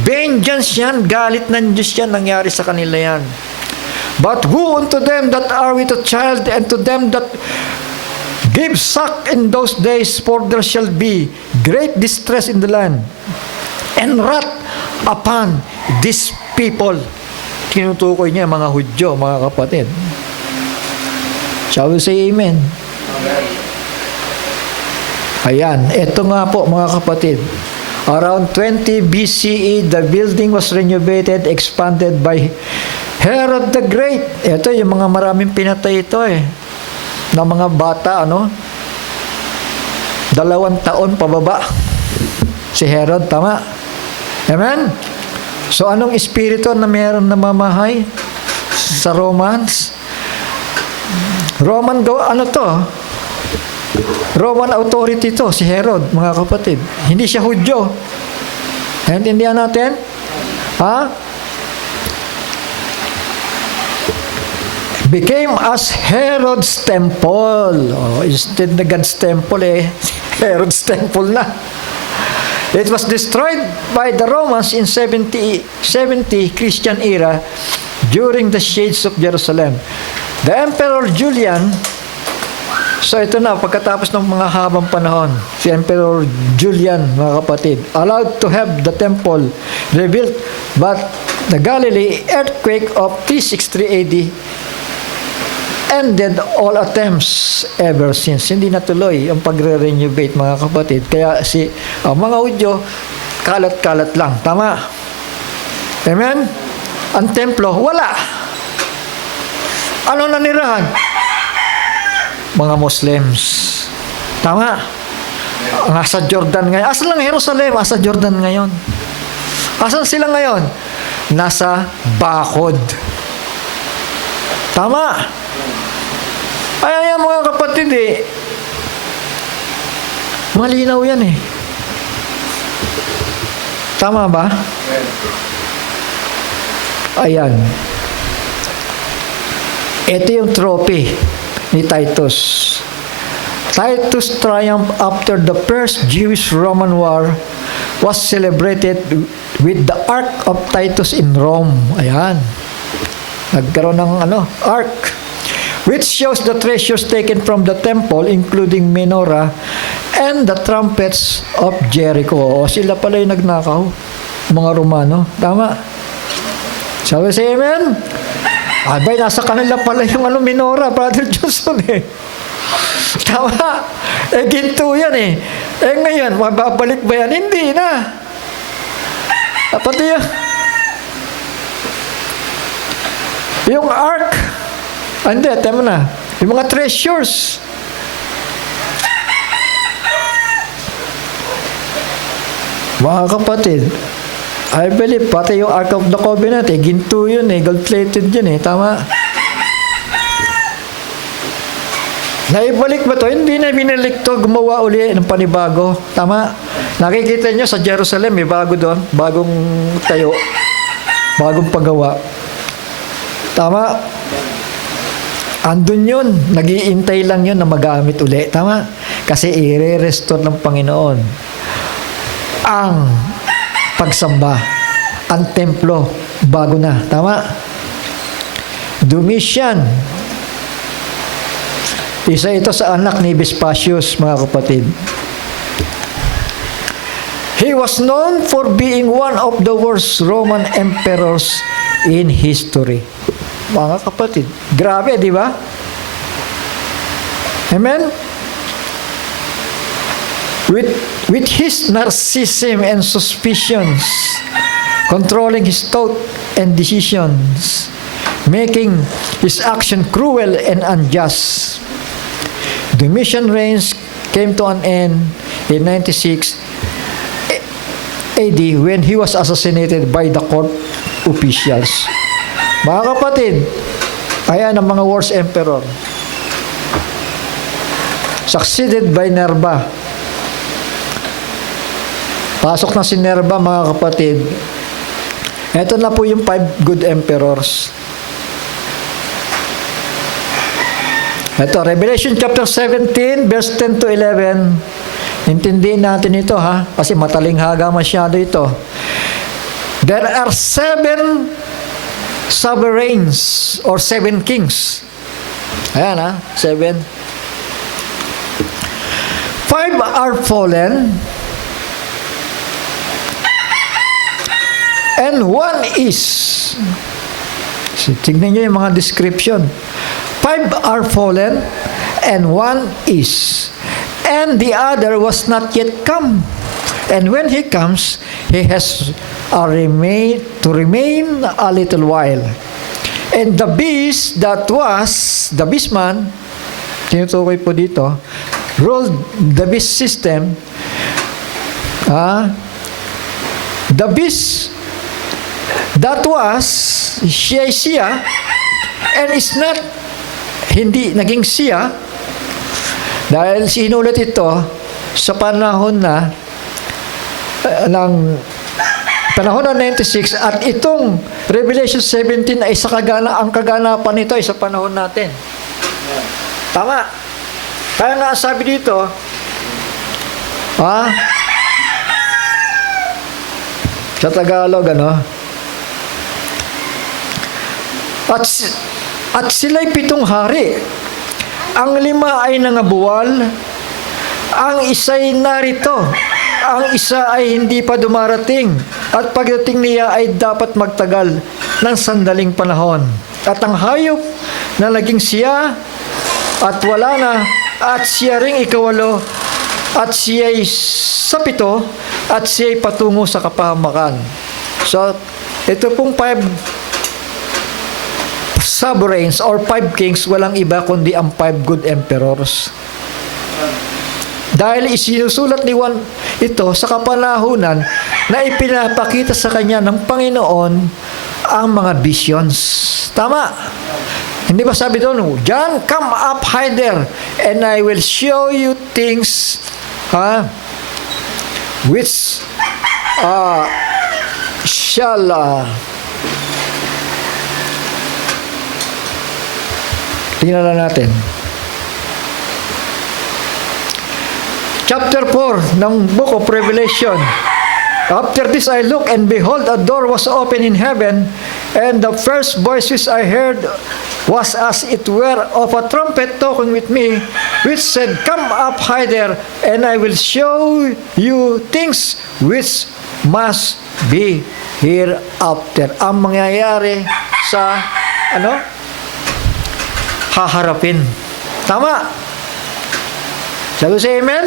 vengeance yan, galit ng Diyos yan, nangyari sa kanila yan. But woe unto them that are with a child, and to them that give suck in those days, for there shall be great distress in the land, and wrath upon this people. Tinutukoy niya mga Hudyo, mga kapatid. Shall we say amen? Ayan, ito nga po mga kapatid. Around 20 BCE, the building was renovated, expanded by Herod the Great. Ito, yung mga maraming pinatay ito na mga bata, 2 taon pababa. Si Herod, tama? Amen? So, anong espiritu na mayroon na mamahay sa Romans? Roman authority to, si Herod, mga kapatid. Hindi siya Hudyo. Naintindihan natin? Ha? Became as Herod's temple. Instead na God's temple, Herod's temple na. It was destroyed by the Romans in 70 Christian era during the siege of Jerusalem. The Emperor Julian, so ito na, pagkatapos ng mga habang panahon, si Emperor Julian, mga kapatid, allowed to have the temple rebuilt, but the Galilee earthquake of 363 AD ended all attempts ever since. Hindi natuloy ang pagre-renovate, mga kapatid. Kaya mga Hudyo, kalat-kalat lang. Tama? Amen? Ang templo, wala. Ano nanirahan? Mga Muslims. Tama? Nasa Jordan ngayon. Asan lang Jerusalem? Nasa Jordan ngayon. Asan sila ngayon? Nasa Bakod. Tama? Ay, mga kapatid, malinaw yan Tama ba? Ayan. Ito yung trophy ni Titus. Titus' triumph after the first Jewish-Roman war was celebrated with the Ark of Titus in Rome. Ayan. Nagkaroon ng Ark, which shows the treasures taken from the temple, including menorah and the trumpets of Jericho. O, sila pala yung nagnakaw, mga Romano. Tama? Shall we say amen? Abay, nasa kanila pala yung menorah, Brother Johnson Tama? Ginto yan ngayon, mababalik ba yan? Hindi na. Pati yung ark, hindi, tama na. Yung mga treasures. Mga kapatid, I believe, pati yung Ark of the Covenant, ginto yun gold-plated yun tama? Naibalik ba to? Hindi na binalik to, gumawa uli ng panibago. Tama? Nakikita nyo sa Jerusalem, may bago doon, bagong tayo, bagong paggawa. Tama? Andun yun, nag-iintay lang yun na magamit uli. Tama? Kasi i-restore ng Panginoon ang pagsamba, ang templo, bago na. Tama? Domitian, isa ito sa anak ni Vespasius, mga kapatid. He was known for being one of the worst Roman emperors in history. Mga kapatid, grabe, di ba? Amen? With his narcissism and suspicions, controlling his thought and decisions, making his action cruel and unjust. Domitian reigns came to an end in 96 AD when he was assassinated by the court officials. Mga kapatid, ayan ang mga worst emperor. Succeeded by Nerva. Pasok na si Nerva, mga kapatid. Ito na po yung 5 good emperors. Ito, Revelation chapter 17, verse 10 to 11. Intindihin natin ito, ha? Kasi matalinghaga masyado ito. There are 7 sovereigns or 7 kings. Ayan, ha? 7. 5 are fallen, and 1 is. So, tignan nyo yung mga description. 5 are fallen, and 1 is. And the other was not yet come. And when he comes, he has to remain a little while. And the beast that was, the beast man, tinutukoy po dito, ruled the beast system. The beast that was siya and is not, hindi naging siya dahil sinulat ito sa panahon na ng panahon ng 96 at itong Revelation 17 ay ang kaganapan nito ay sa panahon natin. Tama. Kaya nga sabi dito, sa Tagalog, at sila'y 7 hari. Ang 5 ay nangabuwal, ang isa'y narito, ang isa ay hindi pa dumarating, at pagdating niya ay dapat magtagal ng sandaling panahon. At ang hayop na naging siya at wala na, at siya ring ikawalo, at siya'y sa 7, at siya'y patungo sa kapahamakan. So, ito pong 5 sovereigns or 5 kings, walang iba kundi ang 5 good emperors. Dahil isinusulat ni Juan ito sa kapanahunan na ipinapakita sa kanya ng Panginoon ang mga visions. Tama? Hindi ba sabi doon, John, come up hither, and I will show you things which shall tingnan na natin. Chapter 4 ng Book of Revelation. After this I looked, and behold, a door was opened in heaven, and the first voice which I heard was as it were of a trumpet talking with me, which said, come up hither, and I will show you things which must be hereafter. Ang mangyayari sa, haharapin. Tama? Sabi sa amen?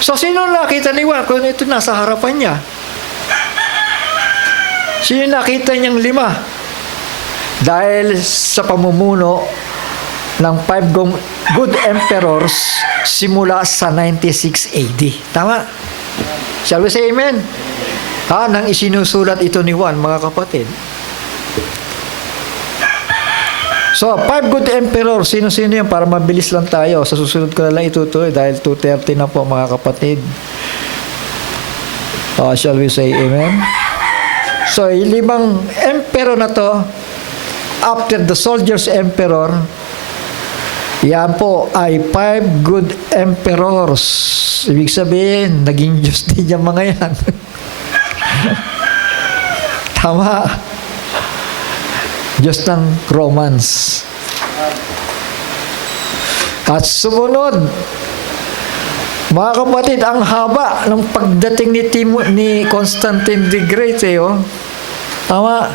So, sino nakita ni Juan kung ito nasa harapan niya? Sino nakita niyang 5? Dahil sa pamumuno ng 5 good emperors simula sa 96 AD. Tama? Shall we say amen? Nang isinusulat ito ni Juan, mga kapatid. So, 5 good emperors, sino-sino yan? Para mabilis lang tayo. Sa susunod ko na lang itutuloy dahil 2:30 na po, mga kapatid. Shall we say amen? So, 5 emperor na to, after the soldiers emperor, yan po ay 5 good emperors. Ibig sabihin, naging Diyos din yung mga yan. Tama. Diyos ng Romans. At sumunod, mga kapatid, ang haba ng pagdating ni Constantine the Great. Tama.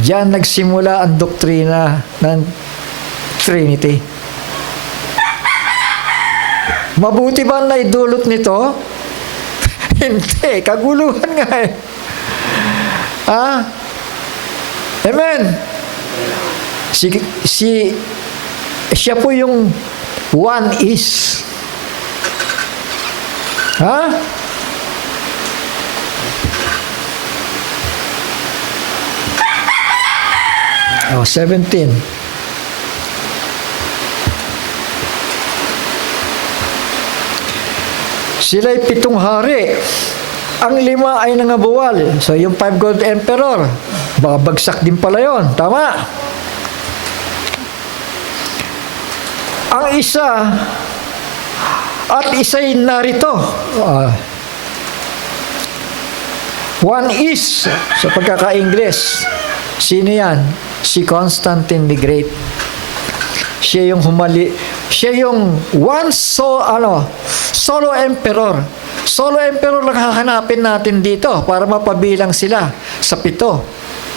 Diyan nagsimula ang doktrina ng Trinity. Mabuti ba na idulot nito? Hindi. Kaguluhan nga . Amen. Siya po yung one is. Ha? Oh, 17. Sila'y 7 hari. Ang 5 ay nangabuwal. So, yung 5 gold emperor, baka bagsak din pala yun. Tama. Ang isa, at isa'y narito. One is, sa pagkaka-Ingles. Sino yan? Si Constantine the Great. Siya yung solo emperor. Solo emperor lang hahanapin natin dito para mapabilang sila sa 7.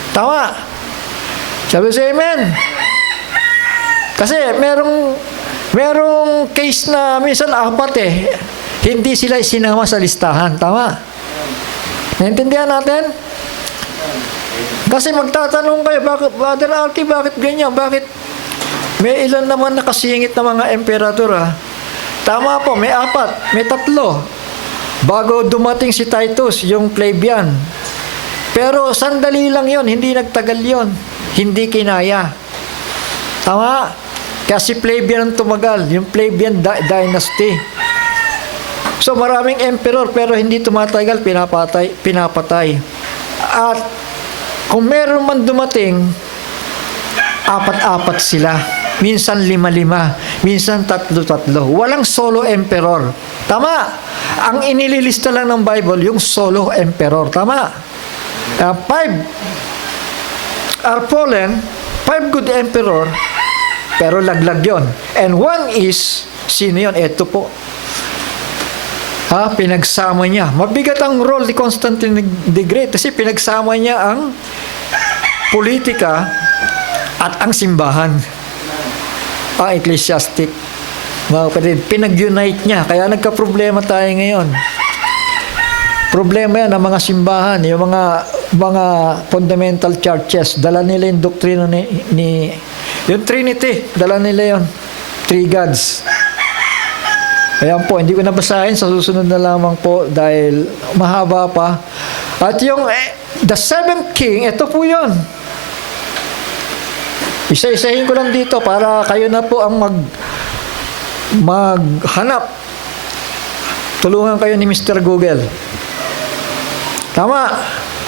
Tama? Sabi sa amen. Kasi merong case na minsan 4 hindi sila sinama sa listahan. Tama? Naintindihan natin? Kasi magtatanong kayo, bakit, Brother Alki, bakit ganyan? Bakit may ilan naman nakasingit na mga emperador, ha? Tama po, may 4, may 3. Bago dumating si Titus, yung plebeian. Pero sandali lang yon, hindi nagtagal yon, hindi kinaya. Tama? Kasi plebeian ang tumagal, yung plebeian dynasty. So maraming emperor pero hindi tumatagal, pinapatay. At kung meron man dumating, 4 sila. Minsan 5, minsan 3. Walang solo emperor. Tama? Ang inililista lang ng Bible, yung solo emperor. Tama? 5 are fallen, 5 good emperor, pero laglag yon. And 1 is, sino yun? Ito po. Pinagsama niya. Mabigat ang role ni Constantine the Great kasi pinagsama niya ang politika at ang simbahan. Ecclesiastic. Pinag-unite niya. Kaya nagka-problema tayo ngayon. Problema yan ng mga simbahan, yung mga fundamental churches. Dala nila yung doktrina yung Trinity. Dala nila yun. 3 gods. Ayan po, hindi ko nabasahin. Sa susunod na lamang po dahil mahaba pa. At yung the 7th king, ito po yun. Isa-isahin ko lang dito para kayo na po ang maghanap. Tulungan kayo ni Mr. Google. Tama.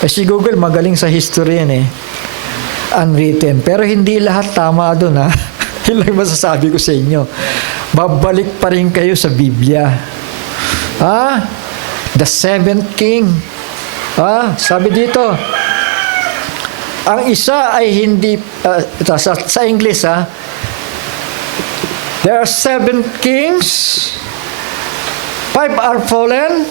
Si Google magaling sa history yan unwritten. Pero hindi lahat tama doon, ha. Yun lang masasabi ko sa inyo. Babalik pa rin kayo sa Biblia. The 7th king. Sabi dito, ang isa ay hindi, sa English, there are 7 kings, 5 are fallen,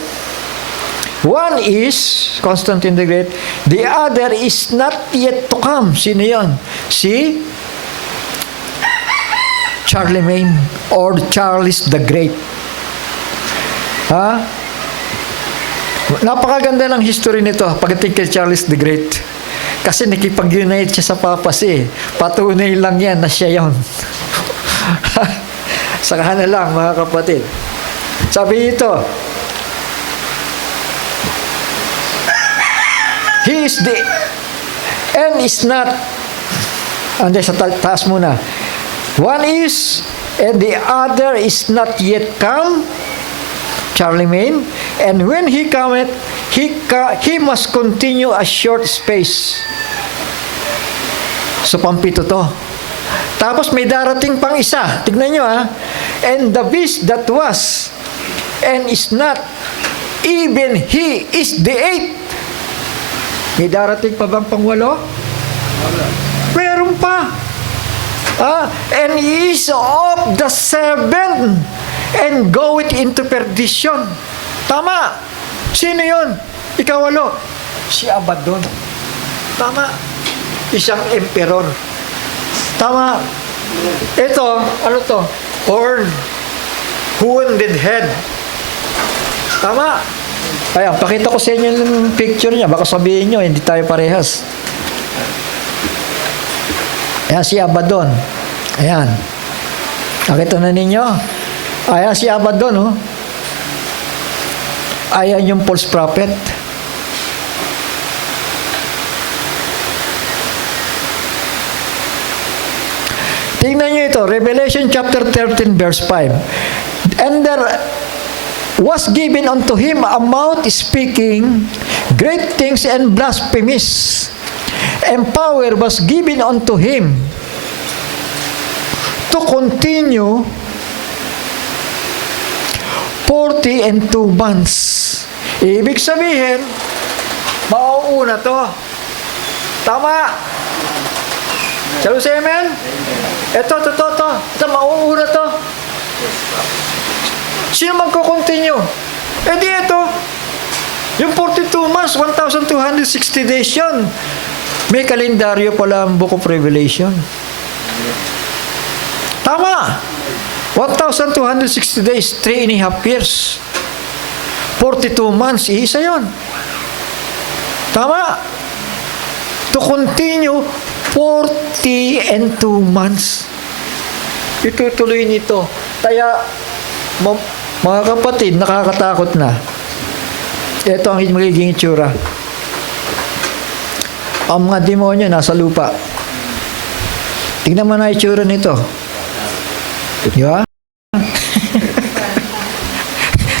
1 is Constantine the Great, the other is not yet to come. Sino yun? Si Charlemagne or Charles the Great. Napakaganda ng history nito pagdating kay Charles the Great. Kasi nakipag-unite siya sa papas Patunay lang yan na siya yun. Saka na lang, mga kapatid. Sabi dito, he is the and is not, sa taas muna. 1 is, and the other is not yet come, Charlemagne, and when he cometh, he must continue a short space. So, pampito to. Tapos may darating pang isa. Tignan nyo, and the beast that was, and is not, even he is the 8th. May darating pa bang pang-8? Meron pa. And he is of the 7th, and goeth into perdition. Tama. Sino yun? Ika-8. Si Abaddon. Tama. Isang emperor. Tama. Ito, ano to? Horn. Wounded head. Tama. Kaya, pakita ko sa inyo yung picture niya. Baka sabihin nyo, hindi tayo parehas. Ayan si Abaddon. Ayan. Nakita na ninyo? Ayan si Abaddon, oh. Ayan yung false prophet. Tingnan nyo ito, Revelation chapter 13 verse 5. And there was given unto him a mouth speaking great things and blasphemies. And power was given unto him to continue 42 months. Ibig sabihin, mauuna to. Tama. Shall we say amen? Ito, mauuna to. Sino magko-continue? Eh di ito. Yung 42 months, 1,260 days yun. May kalendaryo pala ang Book of Revelation. Tama. 1,260 days, 3.5 years. 42 months, isa yun. Tama. To continue 42 months. Itutuloy nito. Kaya, mga kapatid, nakakatakot na. Ito ang magiging itsura. Ang mga demonyo nasa lupa. Tignan mo na itsura nito. Di ba?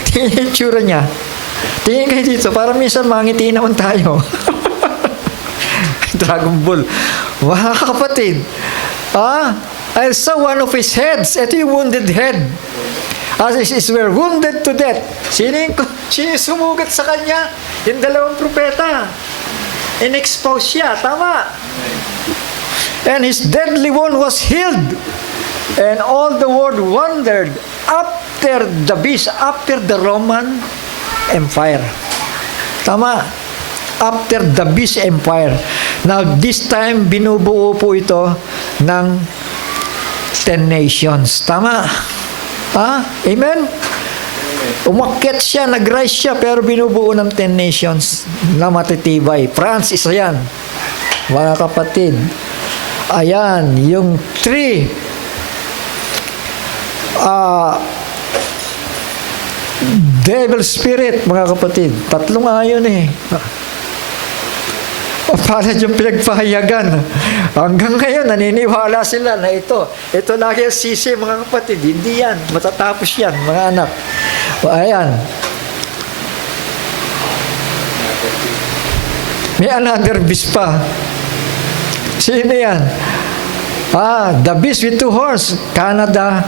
Tingnan yung itsura niya. Tingnan kayo dito. Para minsan mangiti naman tayo. Dragon Ball. Mga kapatid. I saw one of his heads. Ito yung wounded head. As is were wounded to death. Sino yung sumugat sa kanya? Yung dalawang propeta. In-expose siya. Tama. And his deadly wound was healed. And all the world wondered after the beast, after the Roman Empire. Tama. After the beast empire. Now, this time, binubuo po ito ng 10 nations. Tama? Amen? Umakyat siya, nag-rise siya, pero binubuo ng 10 nations na matitibay. France, isa yan. Mga kapatid. Ayan, yung 3 devil spirit, mga kapatid. 3 ayon eh. Para yung pinagpahayagan. Hanggang ngayon, naniniwala sila na ito lagi ang sisi, mga kapatid. Hindi yan. Matatapos yan, mga anak. Ayan. May another beast pa. Sino yan? The beast with 2 horns. Canada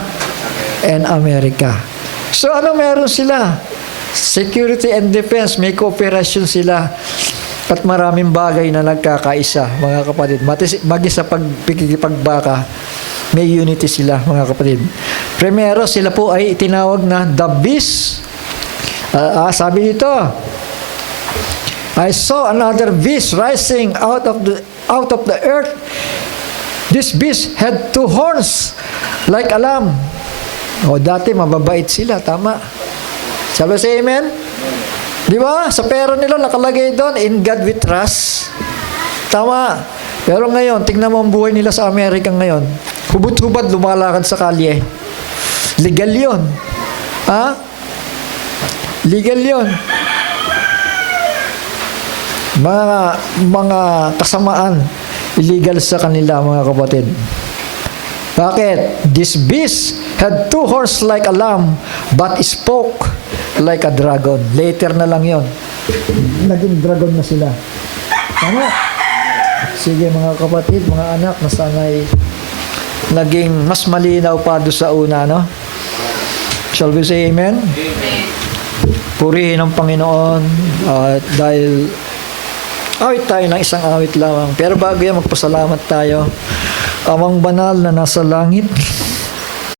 and America. So, ano meron sila? Security and defense. May cooperation sila. At maraming bagay na nagkakaisa, mga kapatid. Maging sa pagpagbaka, may unity sila, mga kapatid. Primero, sila po ay itinawag na the beast. Sabi dito, I saw another beast rising out of the earth. This beast had 2 horns like a lamb. Dati mababait sila, tama. Sabi sa amen? Di ba? Sa pera nila nakalagay doon, in God we trust. Tama. Pero ngayon, tingnan mo ang buhay nila sa Amerika ngayon. Hubad-hubad, lumalakad sa kalye. Legal yun. Legal yun. Mga kasamaan, illegal sa kanila, mga kapatid. Bakit? This beast had 2 horns like a lamb, but spoke like a dragon. Later na lang yon. Naging dragon na sila. Tama? Sige, mga kapatid, mga anak, na sana'y naging mas malinaw pa doon sa una, no? Shall we say amen? Amen. Purihin ang Panginoon dahil awit tayo ng isang awit lamang. Pero bago yan, magpasalamat tayo. Amang banal na nasa langit,